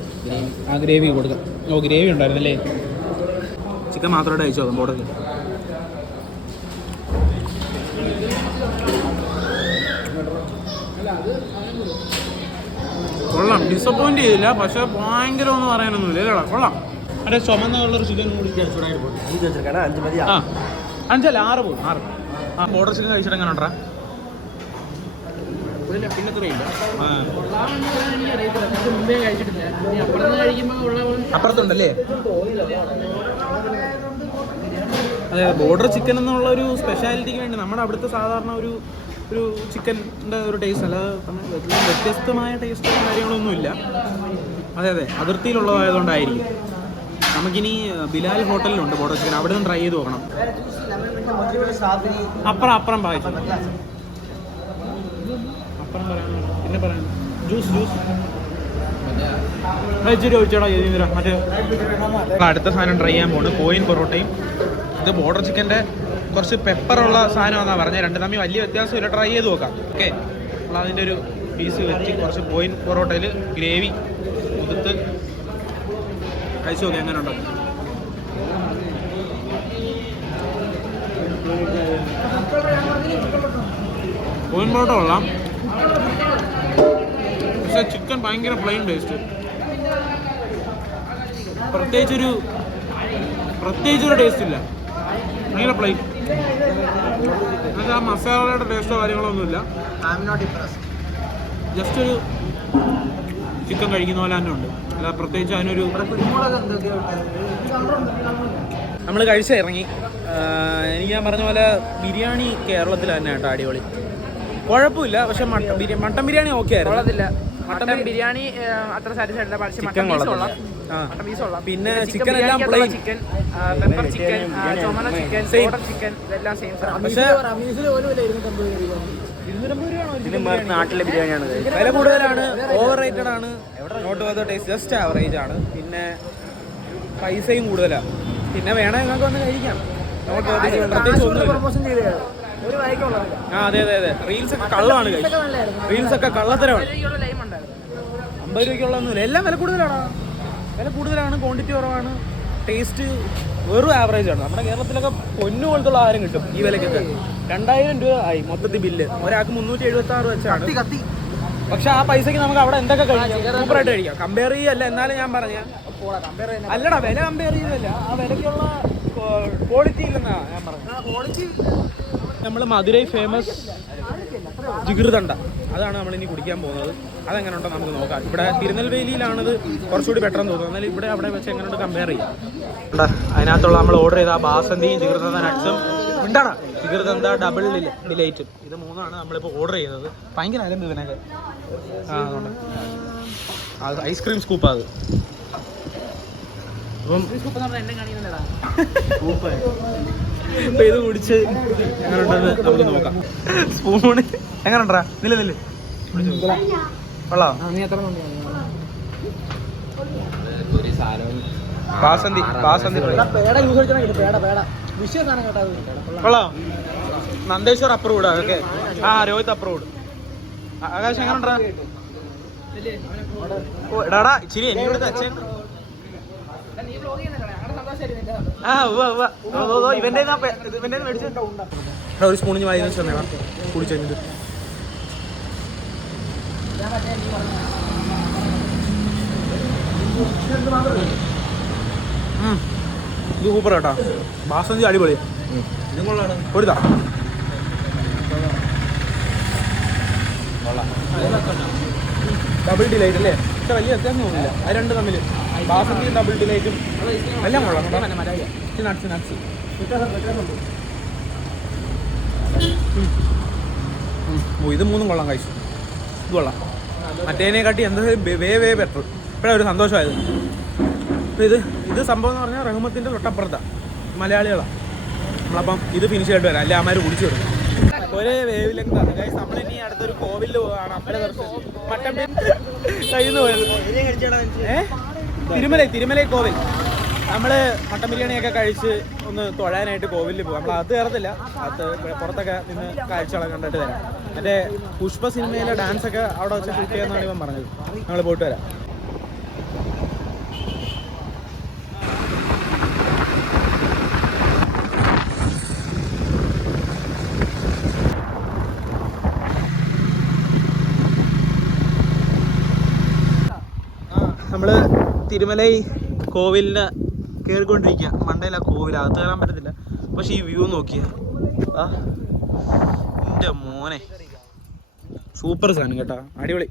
ആ ഗ്രേവി കൊടുക്കാം. ഓ ഗ്രേവി ഉണ്ടായിരുന്നല്ലേ? ചിക്കൻ മാത്രമായിട്ട് അയച്ചു നോക്കാം. ബോർഡർ ചിക്കൻ കൊള്ളാം, ഡിസപ്പോയിന്റ് ചെയ്തില്ല. പക്ഷെ ഭയങ്കര ഒന്നും പറയാനൊന്നുമില്ല. ഇല്ലടാ, കൊള്ളാം. അതെ, ചുമന്ന കളർ ചിക്കൻ കൂടി 5 അല്ല 6 പോകും. 6 ബോർഡർ ചിക്കൻ കഴിച്ചിട്ട് എങ്ങനെ ഉണ്ടാ? പിന്നെ ഇത്രയില്ല. അപ്പുറത്തുണ്ടല്ലേ? അതെ, ബോർഡർ ചിക്കൻ എന്നുള്ള ഒരു സ്പെഷ്യാലിറ്റിക്ക് വേണ്ടി നമ്മുടെ അവിടുത്തെ സാധാരണ ഒരു ചിക്കൻ്റെ ഒരു ടേസ്റ്റ്, അല്ലാതെ വ്യത്യസ്തമായ ടേസ്റ്റ് കാര്യങ്ങളൊന്നുമില്ല. അതെ, അതിർത്തിയിലുള്ളതായതുകൊണ്ടായിരിക്കും. നമുക്കിനി ബിലാൽ ഹോട്ടലിലുണ്ട് ബോർഡർ ചിക്കൻ, അവിടെ നിന്ന് ട്രൈ ചെയ്ത് നോക്കണം. അപ്പുറം പായസം. അപ്പുറം പറയാൻ പിന്നെ പറയാൻ ജ്യൂസ് ഇച്ചിരി ഒഴിച്ചോടാ യതീന്ദ്ര. മറ്റേ അടുത്ത സാധനം ട്രൈ ചെയ്യാൻ പോകുന്നത് കോയിൻ പൊറോട്ടയും. ഇത് ബോർഡർ ചിക്കൻ്റെ കുറച്ച് പെപ്പറുള്ള സാധനമാണെന്നാണ് പറഞ്ഞത്. രണ്ട് തമ്മിൽ വലിയ വ്യത്യാസമില്ല. ട്രൈ ചെയ്ത് നോക്കാം. ഓക്കെ, നമ്മൾ അതിൻ്റെ ഒരു പീസ് വെച്ച് കുറച്ച് കോയിൻ പൊറോട്ടയിൽ ഗ്രേവി ഉതുത്ത് കഴിച്ചു നോക്കാം എങ്ങനെ ഉണ്ടോ. കോയിൻ പൊറോട്ട കൊള്ളാം, പക്ഷേ ചിക്കൻ ഭയങ്കര പ്ലെയിൻ ടേസ്റ്റ്. പ്രത്യേകിച്ചൊരു ടേസ്റ്റ് ഇല്ല, ഭയങ്കര പ്ലെയിൻ. എന്നുവെച്ചാൽ ആ മസാലയുടെ ടേസ്റ്റോ കാര്യങ്ങളൊന്നുമില്ല. ജസ്റ്റ് ഒരു ചിക്കൻ കഴിക്കുന്ന പോലെ തന്നെ ഉണ്ട്, അല്ല പ്രത്യേകിച്ച് അതിനൊരു. നമ്മൾ കഴിച്ചിറങ്ങി. എനിക്ക് ഞാൻ പറഞ്ഞ പോലെ ബിരിയാണി കേരളത്തിൽ തന്നെ കേട്ടോ അടിപൊളി, കുഴപ്പമില്ല. പക്ഷെ മട്ടൻ ബിരിയാണി ഓക്കെ ആയിരുന്നു. മട്ടൻ ബിരിയാണി അത്ര സാറ്റിസ്ഫൈഡ്, പക്ഷേ മട്ടൻ പീസുള്ള പിന്നെ ചിക്കൻ എല്ലാം പ്ലെയിൻ. ചിക്കൻ, പെപ്പർ ചിക്കൻ, ചുമന്ന ചിക്കൻ, ബോർഡർ ചിക്കൻ, ഇതെല്ലാം സെയിം. പക്ഷേ നാട്ടിലെ ബിരിയാണിയാണ്. വില കൂടുതലാണ്, ഓവർ റേറ്റഡ് ആണ്, not worth taste, just average ആണ്. പിന്നെ പൈസയും കൂടുതലാണ്. പിന്നെ വേണം നിങ്ങൾക്ക് വന്ന് കഴിക്കാം. പ്രത്യേകിച്ച് ഒന്നുമില്ല. ആ അതെ അതെ അതെ. റീൽസ് ഒക്കെ കള്ളമാണ്, റീൽസ് ഒക്കെ കള്ളത്തരമാണ്. 50 രൂപയ്ക്കുള്ളതൊന്നുമില്ല, എല്ലാം വില കൂടുതലാണ്. വില കൂടുതലാണ്, ക്വാണ്ടിറ്റി കുറവാണ്, ടേസ്റ്റ് വെറും ആവറേജ് ആണ്. നമ്മുടെ കേരളത്തിലൊക്കെ പൊന്നു പോലത്തുള്ള ആഹാരം കിട്ടും ഈ വിലക്കൊക്കെ. 2000 രൂപ ആയി മൊത്തത്തിൽ ബില്ല്. ഒരാൾക്ക് 376 വെച്ചാണ്. പക്ഷെ ആ പൈസക്ക് നമുക്ക് അവിടെ എന്തൊക്കെ കഴിക്കാം, സൂപ്പറായിട്ട് കഴിക്കാം. കമ്പയർ ചെയ്യല്ല, എന്നാലും ഞാൻ പറഞ്ഞ അല്ലടാ, വില കമ്പയർ ചെയ്തല്ല, ആ വിലക്കുള്ള ക്വാളിറ്റി ഇല്ലെന്നാണ് ഞാൻ പറഞ്ഞത്. നമ്മൾ മധുരൈ ഫേമസ് ജിഗർദണ്ഡ, അതാണ് നമ്മളിനി കുടിക്കാൻ പോകുന്നത്. അതെങ്ങനെ ഉണ്ടോ നമുക്ക് നോക്കാം. ഇവിടെ തിരുനെൽവേലിയിലാണത് കുറച്ചുകൂടി ബെറ്റർ എന്ന് തോന്നുന്നു. എന്നാൽ ഇവിടെ അവിടെ വെച്ച് എങ്ങനെയുണ്ട് കമ്പയർ ചെയ്യാം. അതിനകത്തുള്ള നമ്മൾ ഓർഡർ ചെയ്ത ബാസന്തിയും ജിഗർദണ്ഡ നട്ട്സും ഉണ്ടാണ്, ജിഗർദണ്ഡ ഡബിൾ ഡിലൈറ്റും, ഇത് മൂന്നാണ് നമ്മളിപ്പോൾ ഓർഡർ ചെയ്തത്. ഭയങ്കര അലമ്പ് ഇവനൊക്കെ. അത് ഐസ്ക്രീം സ്കൂപ്പാണ് അത്. അപ്പം ഇപ്പം ഇത് കുടിച്ച് എങ്ങനെയുണ്ടെന്ന് നമുക്ക് നോക്കാം. സ്പൂണ് എങ്ങനെയുണ്ടാ? നില്ല കൊള്ളാം. ബാസന്തി കൊള്ളാം. നന്ദേശ്വർ അപ്രൂവ്ഡ് ഓക്കെ. ആ രോഹിത് അപ്രൂവ്ഡ്. ആകാശ് എങ്ങനെയുണ്ടാ? എടാടാ ഇച്ചിരി എനിക്കിവിടെ അച്ഛൻ. ഇവന്റെ ഒരു സ്പൂണിന് വായി വെച്ച് തന്നേടാ കുടിച്ചു കഴിഞ്ഞിട്ട്. ഇത് സൂപ്പർ കേട്ടോ. ബാസന്തി അടിപൊളി. കൊടുത്താ ഡബിൾ ഡിലൈറ്റ് അല്ലേ? പക്ഷെ വലിയ വ്യത്യാസം തോന്നില്ല അത് രണ്ട് തമ്മിൽ. ബാസന്തിയും ഡബിൾ ഡിലൈറ്റും എല്ലാം കൊള്ളാം. നട്ട്സ് ഇത് മൂന്നും കൊള്ളാം. കഴിച്ചു ഇത് കൊള്ളാം. മറ്റേതിനെക്കാട്ടി എന്തായാലും വേ ബെറ്റർ. ഇപ്പോഴാണ് ഒരു സന്തോഷമായത്. അപ്പോൾ ഇത് സംഭവം എന്ന് പറഞ്ഞാൽ റഹ്മത്തിൻ്റെ തൊട്ടപ്പുറത്താണ്, മലയാളികളാണ്. നമ്മളപ്പം ഇത് ഫിനിഷ് ആയിട്ട് വരാം, അല്ലെ അമ്മമാർ കുടിച്ചു വിടും. ഒരേ വേവിലെന്താണ് ഗൈസ്. നമ്മളിനി അടുത്തൊരു കോവിലിൽ പോവാണ്. അമ്പല ദർശനം മട്ടൻ കഴിയുന്ന പോയത്. തിരുമലൈ കോവിൽ. നമ്മൾ മട്ടൻ ബിരിയാണിയൊക്കെ കഴിച്ച് ഒന്ന് തൊഴാനായിട്ട് കോവിലിൽ പോകും. നമ്മൾ അകത്ത് കയറത്തില്ല, അകത്ത് പുറത്തൊക്കെ നിന്ന് കാഴ്ചകളൊക്കെ കണ്ടിട്ട് തരാം. മറ്റേ പുഷ്പ സിനിമയിലെ ഡാൻസൊക്കെ അവിടെ വെച്ച് ഷൂട്ട് ചെയ്യാമെന്നാണ് ഇവൻ പറഞ്ഞത്. നമ്മൾ പോയിട്ട് വരാം. നമ്മൾ തിരുമലൈ കോവിലിന് കയറിക്കൊണ്ടിരിക്കുക. മണ്ടയില കോവിൽ, അകത്ത് കയറാൻ പറ്റത്തില്ല. പക്ഷെ ഈ വ്യൂ നോക്കിയ എൻ്റെ മോനെ സൂപ്പർ സാധനം കേട്ടോ, അടിപൊളി.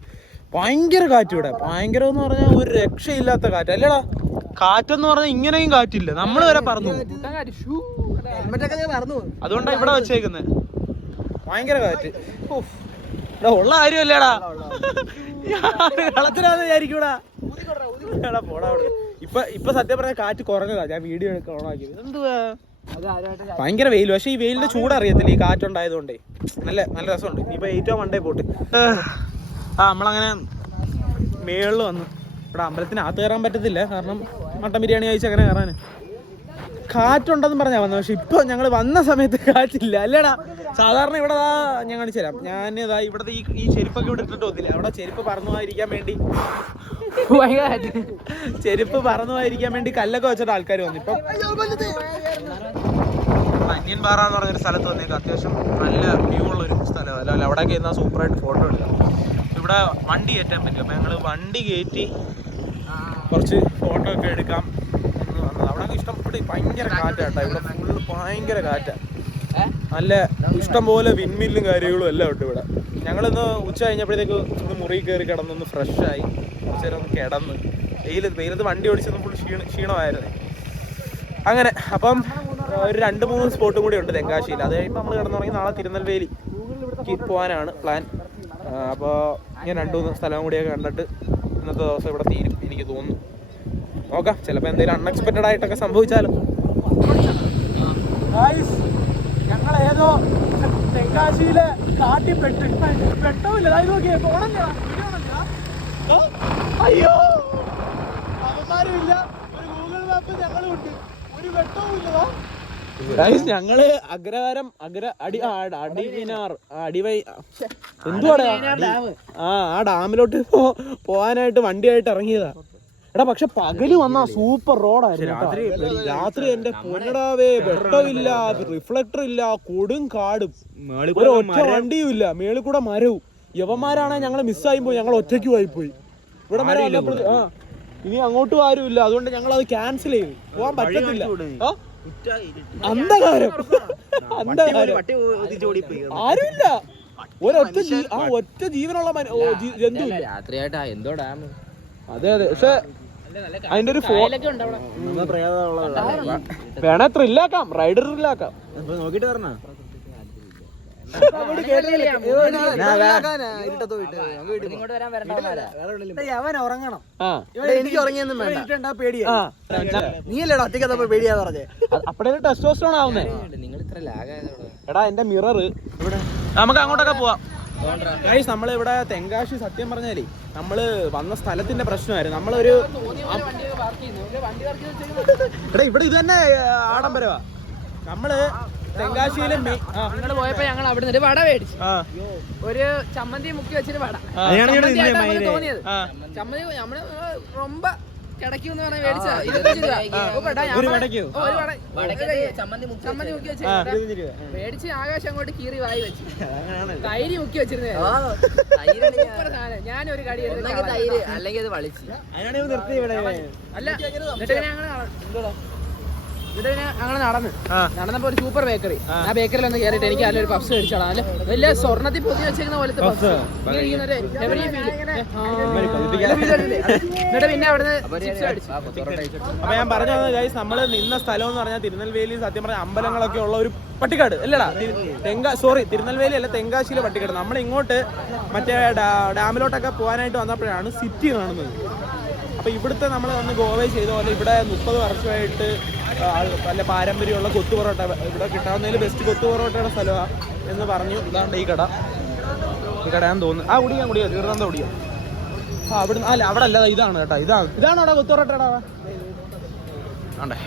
ഭയങ്കര കാറ്റ് ഇവിടെ. ഭയങ്കര എന്ന് പറഞ്ഞാൽ ഒരു രക്ഷയില്ലാത്ത കാറ്റ് അല്ലേടാ. കാറ്റെന്ന് പറഞ്ഞാൽ ഇങ്ങനെയും കാറ്റില്ല. നമ്മൾ വരെ പറന്നു, അതുകൊണ്ടാണ് ഇവിടെ വെച്ചേക്കുന്നത്. ഭയങ്കര കാറ്റ്. ഇവിടെ ഉള്ള കാര്യമല്ലേടാ, കളത്തിലാന്ന് വിചാരിക്കൂടാ. പോടാ അവിടെ. ഇപ്പൊ സത്യം പറഞ്ഞാൽ കാറ്റ് കുറഞ്ഞതാ. ഞാൻ വീഡിയോ എടുക്കാൻ ഓണാക്കിയത്. എന്തുവാ ഭയങ്കര വെയിൽ. പക്ഷെ ഈ വെയിലിന്റെ ചൂട് അറിയത്തില്ല, ഈ കാറ്റുണ്ടായതുകൊണ്ടേ. നല്ല രസമുണ്ട്. ഇനിയിപ്പോ ഏറ്റവും മണ്ടേ പോട്ട്. നമ്മളങ്ങനെ മേളിൽ വന്നു. ഇവിടെ അമ്പലത്തിനകത്ത് കയറാൻ പറ്റത്തില്ല, കാരണം മട്ടൻ ബിരിയാണി കഴിച്ച് അങ്ങനെ കയറാൻ. കാറ്റുണ്ടെന്ന് പറഞ്ഞാൽ വന്നത്. പക്ഷെ ഇപ്പൊ ഞങ്ങൾ വന്ന സമയത്ത് കാറ്റില്ല അല്ലേടാ. സാധാരണ ഇവിടെ ഞാൻ കാണിച്ചു തരാം. ഞാനിതാ ഇവിടുത്തെ ഈ ചെരുപ്പൊക്കെ ഇവിടെ ഇട്ടിട്ട് വന്നില്ല. അവിടെ ചെരുപ്പ് പറന്നു പോകാതിരിക്കാൻ വേണ്ടി കല്ലൊക്കെ വെച്ചിട്ട് ആൾക്കാർ വന്നു. ഇപ്പം അന്യൻ പാറ എന്ന് പറഞ്ഞൊരു സ്ഥലത്ത് വന്നേക്കാം. അത്യാവശ്യം നല്ല വ്യൂ ഉള്ളൊരു സ്ഥലമാണ്. അല്ല അവിടെയൊക്കെ ഇരുന്നാൽ സൂപ്പറായിട്ട് ഫോട്ടോ എടുക്കാം. ഇവിടെ വണ്ടി കയറ്റാൻ പറ്റും. അപ്പം ഞങ്ങൾ വണ്ടി കയറ്റി കുറച്ച് ഫോട്ടോ ഒക്കെ എടുക്കാം എന്ന് വന്നത്. അവിടെ ഇഷ്ടപ്പെട്ട് ഭയങ്കര കാറ്റാട്ടോ. ഇവിടെ ഫുള്ള് ഭയങ്കര കാറ്റാണ്. നല്ല ഇഷ്ടം പോലെ വിൻമില്ലും കാര്യങ്ങളും എല്ലാം ഉണ്ട് ഇവിടെ. ഞങ്ങളിന്ന് ഉച്ച കഴിഞ്ഞപ്പോഴത്തേക്ക് ഒന്ന് മുറി കയറി കിടന്നൊന്ന് ഫ്രഷായി കുറച്ച് നേരം ഒന്ന് കിടന്ന്. വെയിലത്ത് വണ്ടി ഓടിച്ചൊന്ന് ഫുൾ ക്ഷീണമായിരുന്നു. അങ്ങനെ അപ്പം ഒരു 2-3 സ്പോട്ടും കൂടി ഉണ്ട് തെങ്കാശിയിൽ. അത് കഴിയുമ്പോൾ നമ്മൾ കിടന്നുറങ്ങി നാളെ തിരുനെൽവേലിക്ക് പോകാനാണ് പ്ലാൻ. അപ്പോൾ ഞാൻ 2-3 സ്ഥലം കൂടിയൊക്കെ കണ്ടിട്ട് ഇന്നത്തെ ദിവസം ഇവിടെ തീരും എനിക്ക് തോന്നുന്നു. നോക്കാം, ചിലപ്പോൾ എന്തെങ്കിലും അൺഎക്സ്പെക്റ്റഡ് ആയിട്ടൊക്കെ സംഭവിച്ചാലോ. ഞങ്ങൾ ഏതോ തെങ്കാശിയിലെ കാട്ടി പെട്ടമില്ല. ഇത് നോക്കിയേ, അയ്യോ അവന്മാരും ഇല്ല, ഒരു ഗൂഗിൾ മാപ്പ് ഞങ്ങളും ഉണ്ട്, ഒരു വെട്ടവും ഇല്ലതാ. ഞങ്ങള് അഗ്രഹാരം എന്തുവാടാ ആ ഡാമിലോട്ട് പോവാനായിട്ട് വണ്ടിയായിട്ട് ഇറങ്ങിയതാ. എടാ പക്ഷെ പകല് വന്നാ സൂപ്പർ റോഡായിരുന്നു. രാത്രി എന്റെ പൊന്നടാവേ വെട്ടമില്ല, റിഫ്ലക്ടർ ഇല്ല, കൊടും കാടും, ഒരു ഒറ്റ വണ്ടിയും ഇല്ല, മേളിൽ കൂടെ മരവും. യവന്മാരാണെ ഞങ്ങള് മിസ്സായി പോയി, ഞങ്ങൾ ഒറ്റയ്ക്ക് പോയി. ഇവിടെ മരം ഇനി അങ്ങോട്ടും ആരും ഇല്ല, അതുകൊണ്ട് ഞങ്ങൾ അത് ക്യാൻസൽ ചെയ്തു. പോവാൻ പറ്റത്തില്ല. അന്ധകാരം ആരുമില്ല, ഒറ്റ ജീവനുള്ള ജന്തു. രാത്രിയായിട്ടാ എന്തോ ഡാം. അതെ പക്ഷെ അതിന്റെ ഒരു വേണേ ത്രില്ലാക്കാം, റൈഡർ ത്രില്ലാക്കാം. നോക്കിട്ട് പറഞ്ഞ അവൻ ഉറങ്ങണം. എനിക്ക് ഉറങ്ങിയൊന്നും വേണ്ട, പേടിയാ. നീയല്ലേടാ ഒറ്റയ്ക്ക് പേടിയാ പറഞ്ഞേ. അപ്പഴേ ടെസ്റ്റോസ്റ്ററോൺ ആവുന്നേ. എടാ എന്റെ മിറർ ഇവിടെ, നമുക്ക് അങ്ങോട്ടൊക്കെ പോവാം. ഗൈസ് നമ്മളിവിടെ തെങ്കാശി സത്യം പറഞ്ഞാലേ നമ്മള് വന്ന സ്ഥലത്തിന്റെ പ്രശ്നമായിരുന്നു. നമ്മളൊരു എടാ ഇവിടെ ഇത് തന്നെ ആഡംബരവാ. നമ്മള് തെങ്കാശിയിലെ ഞങ്ങള് പോയപ്പോ ഞങ്ങൾ അവിടുന്ന് ഒരു വട മേടിച്ചു, ഒരു ചമ്മന്തി മുക്കി വെച്ചിട്ട് വട. തോന്നിയത് ചമ്മന്തി നമ്മള് ரொம்ப കിടക്കൂന്ന് പറഞ്ഞ മേടിച്ചാ ചമ്മന്തി മുക്കി വെച്ച് മേടിച്ച് ആകാശം അങ്ങോട്ട് കീറി വായി വെച്ചു. തൈര് മുക്കി വെച്ചിരുന്നേ, ഞാനൊരു കടി അല്ലെങ്കിൽ അത് വളിച്ചു. അല്ല എന്നിട്ട് ഞങ്ങൾ നടന്നപ്പോ ഒരു സൂപ്പർ ബേക്കറി, ആ ബേക്കറിയിൽ ഒന്ന് കയറിയിട്ട് എനിക്ക് നല്ലൊരു പഫ്സ് മേടിച്ചോളാം. അല്ലെ വലിയ സ്വർണ്ണത്തിൽ പൊതി വെച്ചിരുന്ന പോലത്തെ പഫ്സ്. എന്നിട്ട് പിന്നെ അവിടുന്ന് അപ്പൊ ഞാൻ പറഞ്ഞു വന്നത് ഗൈസ്, നമ്മള് നിന്ന സ്ഥലം എന്ന് പറഞ്ഞാൽ തിരുനെൽവേലി സത്യം പറഞ്ഞ അമ്പലങ്ങളൊക്കെ ഉള്ള ഒരു പട്ടിക്കാട് അല്ലടാ, തിരുനെൽവേലി അല്ല തെങ്കാശിയിലെ പട്ടിക്കാട്. നമ്മൾ ഇങ്ങോട്ട് മറ്റേ ഡാമിലോട്ടൊക്കെ പോകാനായിട്ട് വന്നപ്പോഴാണ് സിറ്റി കാണുന്നത്. അപ്പൊ ഇവിടുത്തെ നമ്മൾ വന്ന് ഗോവ ചെയ്ത പോലെ ഇവിടെ 30 വർഷമായിട്ട് നല്ല പാരമ്പര്യമുള്ള കൊത്തു പൊറോട്ട ഇവിടെ കിട്ടാവുന്നതിൽ ബെസ്റ്റ് കൊത്തു പൊറോട്ടയുടെ സ്ഥലമാണ് എന്ന് പറഞ്ഞു. ഇതാണ്ട് ഈ കടയാന്ന് തോന്നുന്നു. കുടിയോ തീർന്നാ കുടിയോ? അവിടെ അല്ല, അവിടെ അല്ല, ഇതാണ് കേട്ടോ, ഇതാണ് അവിടെ കൊത്തു പൊറോട്ടയുടെ. ആണ്ടേ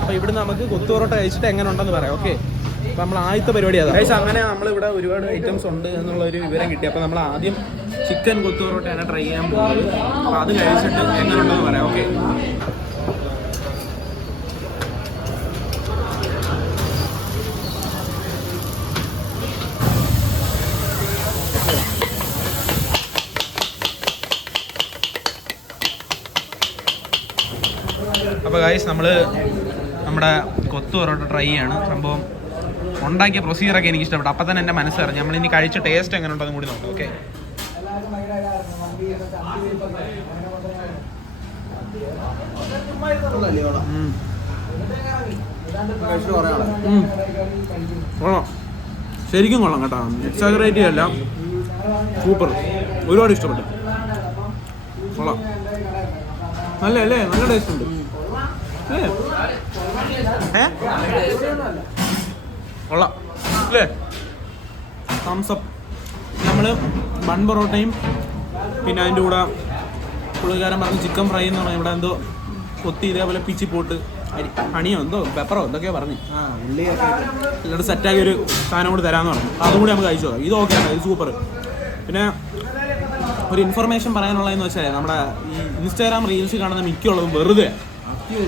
അപ്പൊ ഇവിടെ നമുക്ക് കൊത്തു പൊറോട്ട കഴിച്ചിട്ട് എങ്ങനെ ഉണ്ടെന്ന് പറയാം. ഓക്കെ, അപ്പൊ നമ്മൾ ആദ്യത്തെ പരിപാടി അതാണ്. അങ്ങനെ നമ്മളിവിടെ ഒരുപാട് ഐറ്റംസ് ഉണ്ട് എന്നുള്ള ഒരു വിവരം കിട്ടി. അപ്പൊ നമ്മൾ ആദ്യം ചിക്കൻ കൊത്തു പൊറോട്ടയാണ് ട്രൈ ചെയ്യാൻ പോകുന്നത്. അപ്പൊ അത് കഴിച്ചിട്ട് എങ്ങനെ ഉണ്ടെന്ന് പറയാം. ഓക്കെ, അപ്പോൾ ഗൈസ് നമ്മൾ നമ്മുടെ കൊത്തു പൊറോട്ട ട്രൈ ചെയ്യാണ്. സംഭവം ഉണ്ടാക്കിയ പ്രൊസീജിയറൊക്കെ എനിക്ക് ഇഷ്ടപ്പെട്ടു. അപ്പം തന്നെ എൻ്റെ മനസ്സറിഞ്ഞു. നമ്മളിനി കഴിച്ച ടേസ്റ്റ് എങ്ങനെ ഉണ്ടെന്ന് കൂടി നോക്കാം. ഓക്കെ, കൊള്ളാം, ശരിക്കും കൊള്ളാം കേട്ടോ, എക്സാജറേറ്റ് അല്ല, സൂപ്പർ, ഒരുപാട് ഇഷ്ടപ്പെട്ടു. കൊള്ളാം, നല്ല അല്ലേ, നല്ല ടേസ്റ്റ് ഉണ്ട്. കൊള്ളാം അല്ലേ, തംസപ്പ്. നമ്മൾ ബൺ പൊറോട്ടയും പിന്നെ അതിൻ്റെ കൂടെ പുള്ളിക്കാരൻ പറഞ്ഞ് ചിക്കൻ ഫ്രൈ എന്ന് പറഞ്ഞാൽ ഇവിടെ എന്തോ കൊത്തി ഇതേപോലെ പിച്ചി പോട്ട് ഹണിയോ എന്തോ പെപ്പറോ എന്തൊക്കെയോ പറഞ്ഞു എല്ലാവരും സെറ്റാക്കി ഒരു സാധനം കൂടി തരാമെന്ന് പറഞ്ഞു. അതും കൂടി നമുക്ക് കഴിച്ചു നോക്കാം. ഇത് ഓക്കെ ആണ്, ഇത് സൂപ്പർ. പിന്നെ ഒരു ഇൻഫർമേഷൻ പറയാനുള്ളതെന്ന് വെച്ചാൽ നമ്മുടെ ഈ ഇൻസ്റ്റാഗ്രാം റീൽസ് കാണുന്ന മിക്കുള്ളതും വെറുതെ,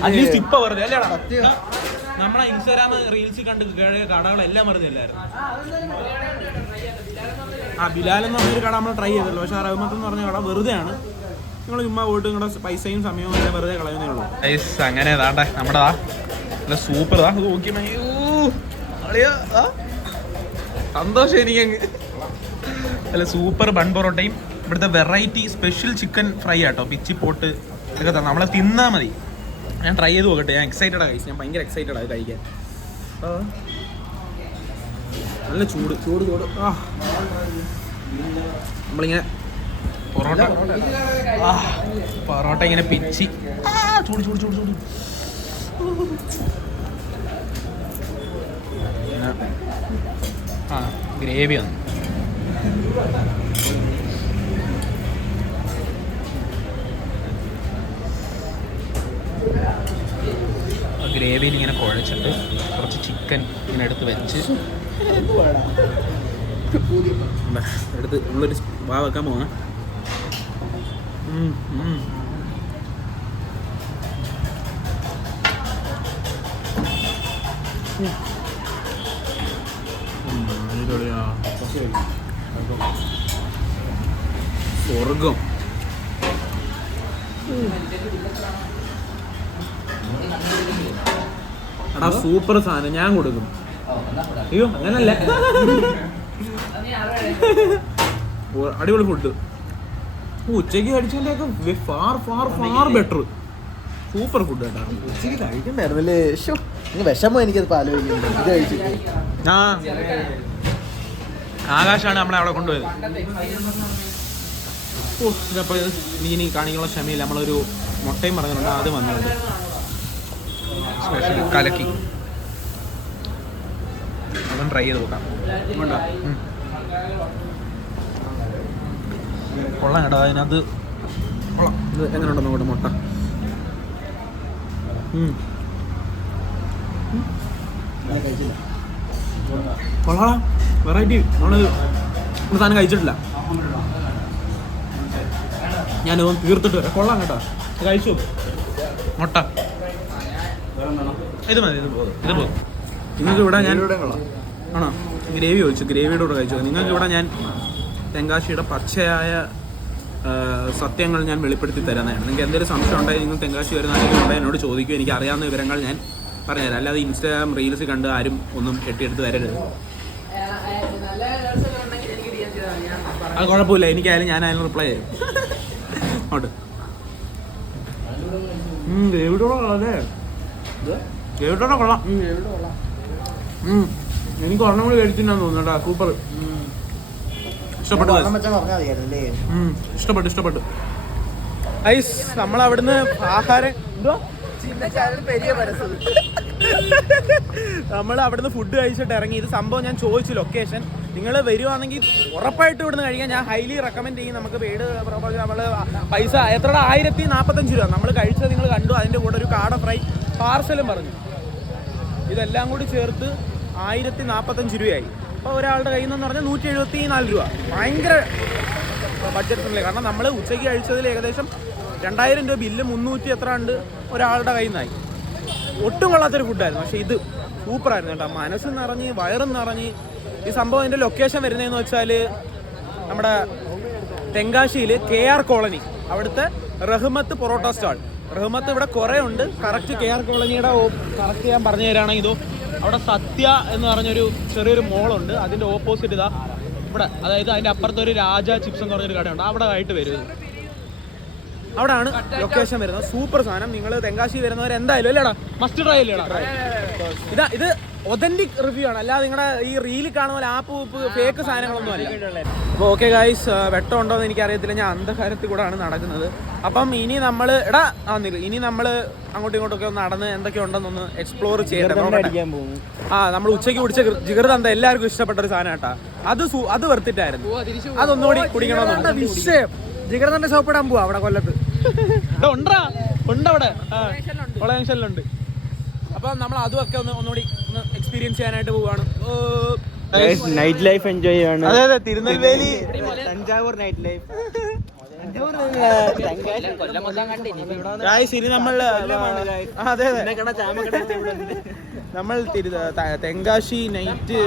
അറ്റ്ലീസ്റ്റ് ഇപ്പൊ വെറുതെ അല്ലേടാ. നമ്മളെ ഇൻസ്റ്റാഗ്രാം റീൽസ് കണ്ട് കടകളെല്ലാം വെറുതെ അല്ലായിരുന്നു. ബിലാൽ എന്ന് പറഞ്ഞൊരു കട നമ്മൾ ട്രൈ ചെയ്തല്ലോ, പക്ഷെ റഹ്മത്ത് എന്ന് പറഞ്ഞ കട വെറുതെയാണ്. നിങ്ങൾ ചുമ്മാ പോയിട്ട് നിങ്ങളുടെ പൈസയും സമയവും എല്ലാം വെറുതെ കളയുന്നേ ഉള്ളൂ. അങ്ങനെ ഇതാണ്ടേ നമ്മുടെ നല്ല സൂപ്പർ നോക്കി സന്തോഷം എനിക്കങ്ങ്. അല്ല സൂപ്പർ ബൺ പൊറോട്ടയും ഇവിടുത്തെ വെറൈറ്റി സ്പെഷ്യൽ ചിക്കൻ ഫ്രൈ ആട്ടോ, പിച്ചി പോട്ട് ഇതൊക്കെ തന്നെ നമ്മളെ തിന്നാൽ മതി. ഞാൻ ട്രൈ ചെയ്ത് നോക്കട്ടെ, ഞാൻ എക്സൈറ്റഡാണ് കഴിച്ചു, ഞാൻ ഭയങ്കര എക്സൈറ്റഡാണ് അത് കഴിക്കാൻ. നല്ല ചൂട് ചൂട് ചൂട്. നമ്മളിങ്ങനെ പൊറോട്ട ഇങ്ങനെ പിച്ചി ചൂട് ചൂട് ചൂട് ചൂട്. ഗ്രേവി വന്നു. ഗ്രേവിയിൽ ഇങ്ങനെ കുഴച്ചിട്ട് കുറച്ച് ചിക്കൻ ഇങ്ങനെ എടുത്ത് വെച്ച് എടുത്ത് ഉള്ളൊരു വാ വെക്കാൻ പോവാ. സ്വർഗം. എടാ സൂപ്പർ സാധനം, ഞാൻ കൊടുക്കും. അയ്യോ അങ്ങനല്ല, അടിപൊളി ഫുഡ്. ഉച്ചയ്ക്ക് കഴിച്ചതിൻ്റെയൊക്കെ far far far better. Super food കേട്ടോ. ഉച്ചയ്ക്ക് കഴിക്കണ്ടായിരുന്നല്ലേ? വിഷമം എനിക്കത് ആലോചിക്കുന്നത്. ആ ആകാശാണ് നമ്മളെ അവിടെ കൊണ്ടുപോയത്. ഇതപ്പോൾ നീ കാണിക്കുള്ള ക്ഷമയില്ല. നമ്മളൊരു മുട്ടയും പറഞ്ഞിട്ടുണ്ട്, അത് വന്നിട്ടുണ്ട് സ്പെഷ്യൽ കലക്കി. അതും ട്രൈ ചെയ്ത് നോക്കാം. കൊള്ളാം കേട്ടോ. അതിനകത്ത് കൊള്ളാം. ഇത് എങ്ങനെ ഉണ്ടെന്ന് നോക്കട്ടെ മുട്ട. കൊള്ളാം, വെറൈറ്റി. നമ്മള് സാധനം കഴിച്ചിട്ടില്ല. ഞാനിതൊന്ന് തീർത്തിട്ട് വരാം. കൊള്ളാം കേട്ടോ, കഴിച്ചു. മുട്ട ഇത് മതി, ഇത് പോകും. നിങ്ങൾക്ക് ഇവിടെ ഞാൻ ആണോ ഗ്രേവി ചോദിച്ചു, ഗ്രേവിയുടെ കൂടെ കഴിച്ചു. നിങ്ങൾക്ക് ഇവിടെ ഞാൻ തെങ്കാശിയുടെ പച്ചയായ സത്യങ്ങൾ ഞാൻ വെളിപ്പെടുത്തി തരുന്നതാണ്. നിങ്ങൾക്ക് എന്തെങ്കിലും സംശയം ഉണ്ടെങ്കിൽ നിങ്ങൾ തെങ്കാശി വരുന്നതെങ്കിലും എന്നോട് ചോദിക്കും. എനിക്ക് അറിയാവുന്ന വിവരങ്ങൾ ഞാൻ പറഞ്ഞുതരാം. അല്ലാതെ ഇൻസ്റ്റാഗ്രാം റീൽസ് കണ്ട് ആരും ഒന്നും കെട്ടിയെടുത്ത് വരരുത്. അത് കുഴപ്പമില്ല, എനിക്കായാലും ഞാനായാലും റിപ്ലൈ ചെയ്യും. അങ്ങോട്ട് ഗ്രേവിയുടെ അല്ലേ, ഗ്രേവിയുടെ കൊള്ളാം. എനിക്ക് ഒരെണ്ണം കൂടി കഴിച്ചിട്ടാന്ന് തോന്നുന്നു കേട്ടോ. സൂപ്പർ, ഇഷ്ടപ്പെട്ടു. ഐസ് നമ്മളവിടുന്ന് ആഹാരം നമ്മൾ അവിടുന്ന് ഫുഡ് കഴിച്ചിട്ട് ഇറങ്ങി. ഇത് സംഭവം ഞാൻ ചോദിച്ചു ലൊക്കേഷൻ. നിങ്ങൾ വരുവാണെങ്കിൽ ഉറപ്പായിട്ട് ഇവിടുന്ന് കഴിക്കാൻ ഞാൻ ഹൈലി റെക്കമെൻഡ് ചെയ്യും. നമുക്ക് പേട് നമ്മൾ പൈസ എത്ര 1045 രൂപ നമ്മൾ കഴിച്ചത് നിങ്ങൾ കണ്ടു. അതിൻ്റെ കൂടെ ഒരു കാട ഫ്രൈ പാർസലും പറഞ്ഞു. ഇതെല്ലാം കൂടി ചേർത്ത് 1045 രൂപയായി. അപ്പോൾ ഒരാളുടെ കയ്യിൽ നിന്ന് പറഞ്ഞാൽ 174 രൂപ. ഭയങ്കര ബഡ്ജറ്റ് ഫ്രണ്ട്ലി. കാരണം നമ്മൾ ഉച്ചയ്ക്ക് കഴിച്ചതിൽ ഏകദേശം 2000 രൂപ ബില്ല് 300 എത്ര ഉണ്ട് ഒരാളുടെ കയ്യിൽ നിന്നായി. ഒട്ടും കൊള്ളാത്തൊരു ഫുഡായിരുന്നു. പക്ഷേ ഇത് സൂപ്പറായിരുന്നു കേട്ടോ. മനസ്സ് നിറഞ്ഞ് വയറും നിറഞ്ഞ്. ഈ സംഭവം ഇതിൻ്റെ ലൊക്കേഷൻ വരുന്നതെന്ന് വെച്ചാൽ നമ്മുടെ തെങ്കാശിയിൽ KR കോളനി, അവിടുത്തെ റഹ്മത്ത് പൊറോട്ട സ്റ്റാൾ. റഹ്മത്ത് ഇവിടെ കുറേ ഉണ്ട്. കറക്റ്റ് KR കോളനിയുടെ കറക്റ്റ് ഞാൻ പറഞ്ഞു തരാണെങ്കിൽ ഇതോ അവിടെ സത്യ എന്ന് പറഞ്ഞൊരു ചെറിയൊരു മോളുണ്ട്. അതിൻ്റെ ഓപ്പോസിറ്റ് ഇതാ ഇവിടെ, അതായത് അതിൻ്റെ അപ്പുറത്ത് ഒരു രാജ ചിപ്സ് എന്ന് പറഞ്ഞൊരു കടയുണ്ട്. അവിടെ ആയിട്ട് വരും. അവിടെയാണ് ലൊക്കേഷൻ വരുന്നത്. സൂപ്പർ സാധനം. നിങ്ങൾ തെങ്കാശി വരുന്നവർ എന്തായാലും അല്ലേടാ മസ്റ്റ് ട്രൈ അല്ലേടാ. ഇത് ഒതന്റിക് റിവ്യൂ ആണ്, അല്ലാതെ നിങ്ങളുടെ ഈ റീലിൽ കാണുന്ന പോലെ ആപ്പ് ഫേക്ക് സാധനങ്ങളൊന്നും അല്ല. അപ്പോൾ ഓക്കെ ഗൈസ്, വെട്ടം ഉണ്ടോ എന്ന് എനിക്കറിയത്തില്ല. ഞാൻ അന്ധകാരത്തിൽ കൂടെയാണ് നടക്കുന്നത്. അപ്പം ഇനി നമ്മൾ ഇനി നമ്മൾ അങ്ങോട്ടും ഇങ്ങോട്ടൊക്കെ ഒന്ന് നടന്ന് എന്തൊക്കെ ഉണ്ടെന്നൊന്ന് എക്സ്പ്ലോർ ചെയ്യട്ടെ. നമ്മൾ ഉച്ചയ്ക്ക് കുടിച്ച ജിഗർദന്ത എല്ലാവർക്കും ഇഷ്ടപ്പെട്ട ഒരു സാധനം കേട്ടാ. അത് വെറുത്തിട്ടായിരുന്നു. അതൊന്നുകൂടി കുടിക്കണമെന്നുണ്ട്. വിഷയം ജിഗർദന്റെ ഷോപ്പ് ഇടാൻ പോവാ അവിടെ കൊല്ലത്ത്. ഉണ്ടവിടെ ജംഗ്ഷനിലുണ്ട്. അപ്പം നമ്മൾ അതുമൊക്കെ ഒന്നുകൂടി ഒന്ന് എക്സ്പീരിയൻസ് ചെയ്യാനായിട്ട് പോവാണ്. നൈറ്റ് ലൈഫ് എൻജോയ് ചെയ്യാണ്. അതെ, തിരുനെൽവേലി തഞ്ചാവൂർ നൈറ്റ് ലൈഫ്. ഇനി നമ്മൾ നമ്മൾ തെങ്കാശി നൈറ്റ്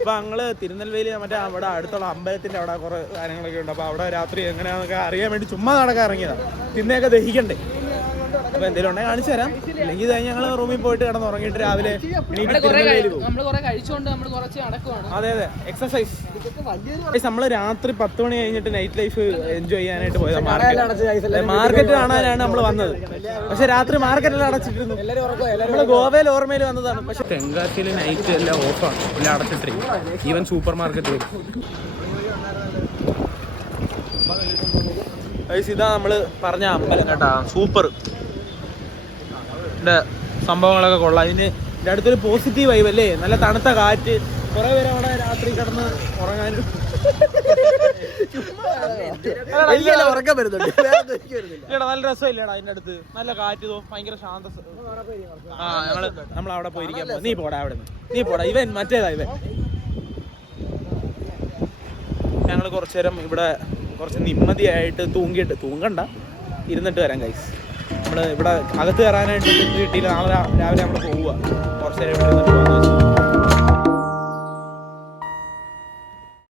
അപ്പൊ ഞങ്ങള് തിരുനെൽവേലി മറ്റേ അവിടെ അടുത്തുള്ള അമ്പലത്തിന്റെ അവിടെ കുറെ കാര്യങ്ങളൊക്കെ ഉണ്ട്. അപ്പൊ അവിടെ രാത്രി എങ്ങനെയാന്നൊക്കെ അറിയാൻ വേണ്ടി ചുമ്മാ നടക്കാൻ ഇറങ്ങിയതാ. തിന്നയൊക്കെ ദഹിക്കണ്ടേ. അപ്പൊ എന്തെങ്കിലും ഉണ്ടെങ്കിൽ കാണിച്ചു തരാം. അല്ലെങ്കിൽ ഞങ്ങൾ റൂമിൽ പോയിട്ട് കിടന്ന് ഉറങ്ങിയിട്ട് രാവിലെ അതെ എക്സസൈസ്. നമ്മൾ രാത്രി 10 മണി കഴിഞ്ഞിട്ട് നൈറ്റ് ലൈഫ് എൻജോയ് ചെയ്യാനായിട്ട് പോയത്. മാർക്കറ്റ് കാണാനാണ് നമ്മൾ വന്നത്. പക്ഷെ രാത്രി മാർക്കറ്റെല്ലാം അടച്ചിട്ടിരുന്നു. നമ്മള് ഗോവയിൽ ഓർമ്മയിൽ വന്നതാണ്. പക്ഷെ തെങ്കാശിയിൽ നൈറ്റ് എല്ലാം ഓഫാണ്, എല്ലാം അടച്ചിട്ടിരിക്കും. Even super market. ഇതാ നമ്മള് പറഞ്ഞ അമ്പലം കേട്ടാ, സൂപ്പർ. ഇതിന്റെ സംഭവങ്ങളൊക്കെ കൊള്ളാം. ഇതിന്റെ അടുത്തൊരു പോസിറ്റീവ് വൈബ് അല്ലേ, നല്ല തണുത്ത കാറ്റ്, കുറെ പേര് അവിടെ രാത്രി കിടന്ന് ഉറങ്ങാനും. നല്ല രസമില്ലേടാ അതിന്റെ അടുത്ത്, നല്ല കാറ്റ്, ഭയങ്കര ശാന്ത. നമ്മളവിടെ പോയിരിക്കാൻ പോ. നീ പോടാ അവിടെ നിന്ന്, നീ പോടാ. ഇവൻ മറ്റേതാ ഇവൻ. ഞങ്ങൾ കുറച്ചു നേരം ഇവിടെ കുറച്ച് നിമ്മതിയായിട്ട് തൂങ്ങണ്ട, ഇരുന്നിട്ട് വരാം ഗൈസ്. നമ്മൾ ഇവിടെ അകത്ത് കയറാനായിട്ട് കിട്ടിയില്ല. നാളെ രാവിലെ നമ്മൾ പോവുക. കുറച്ച് നേരം ഇവിടെ ഇരുന്നിട്ട് പോകാമെന്ന് വെച്ചു.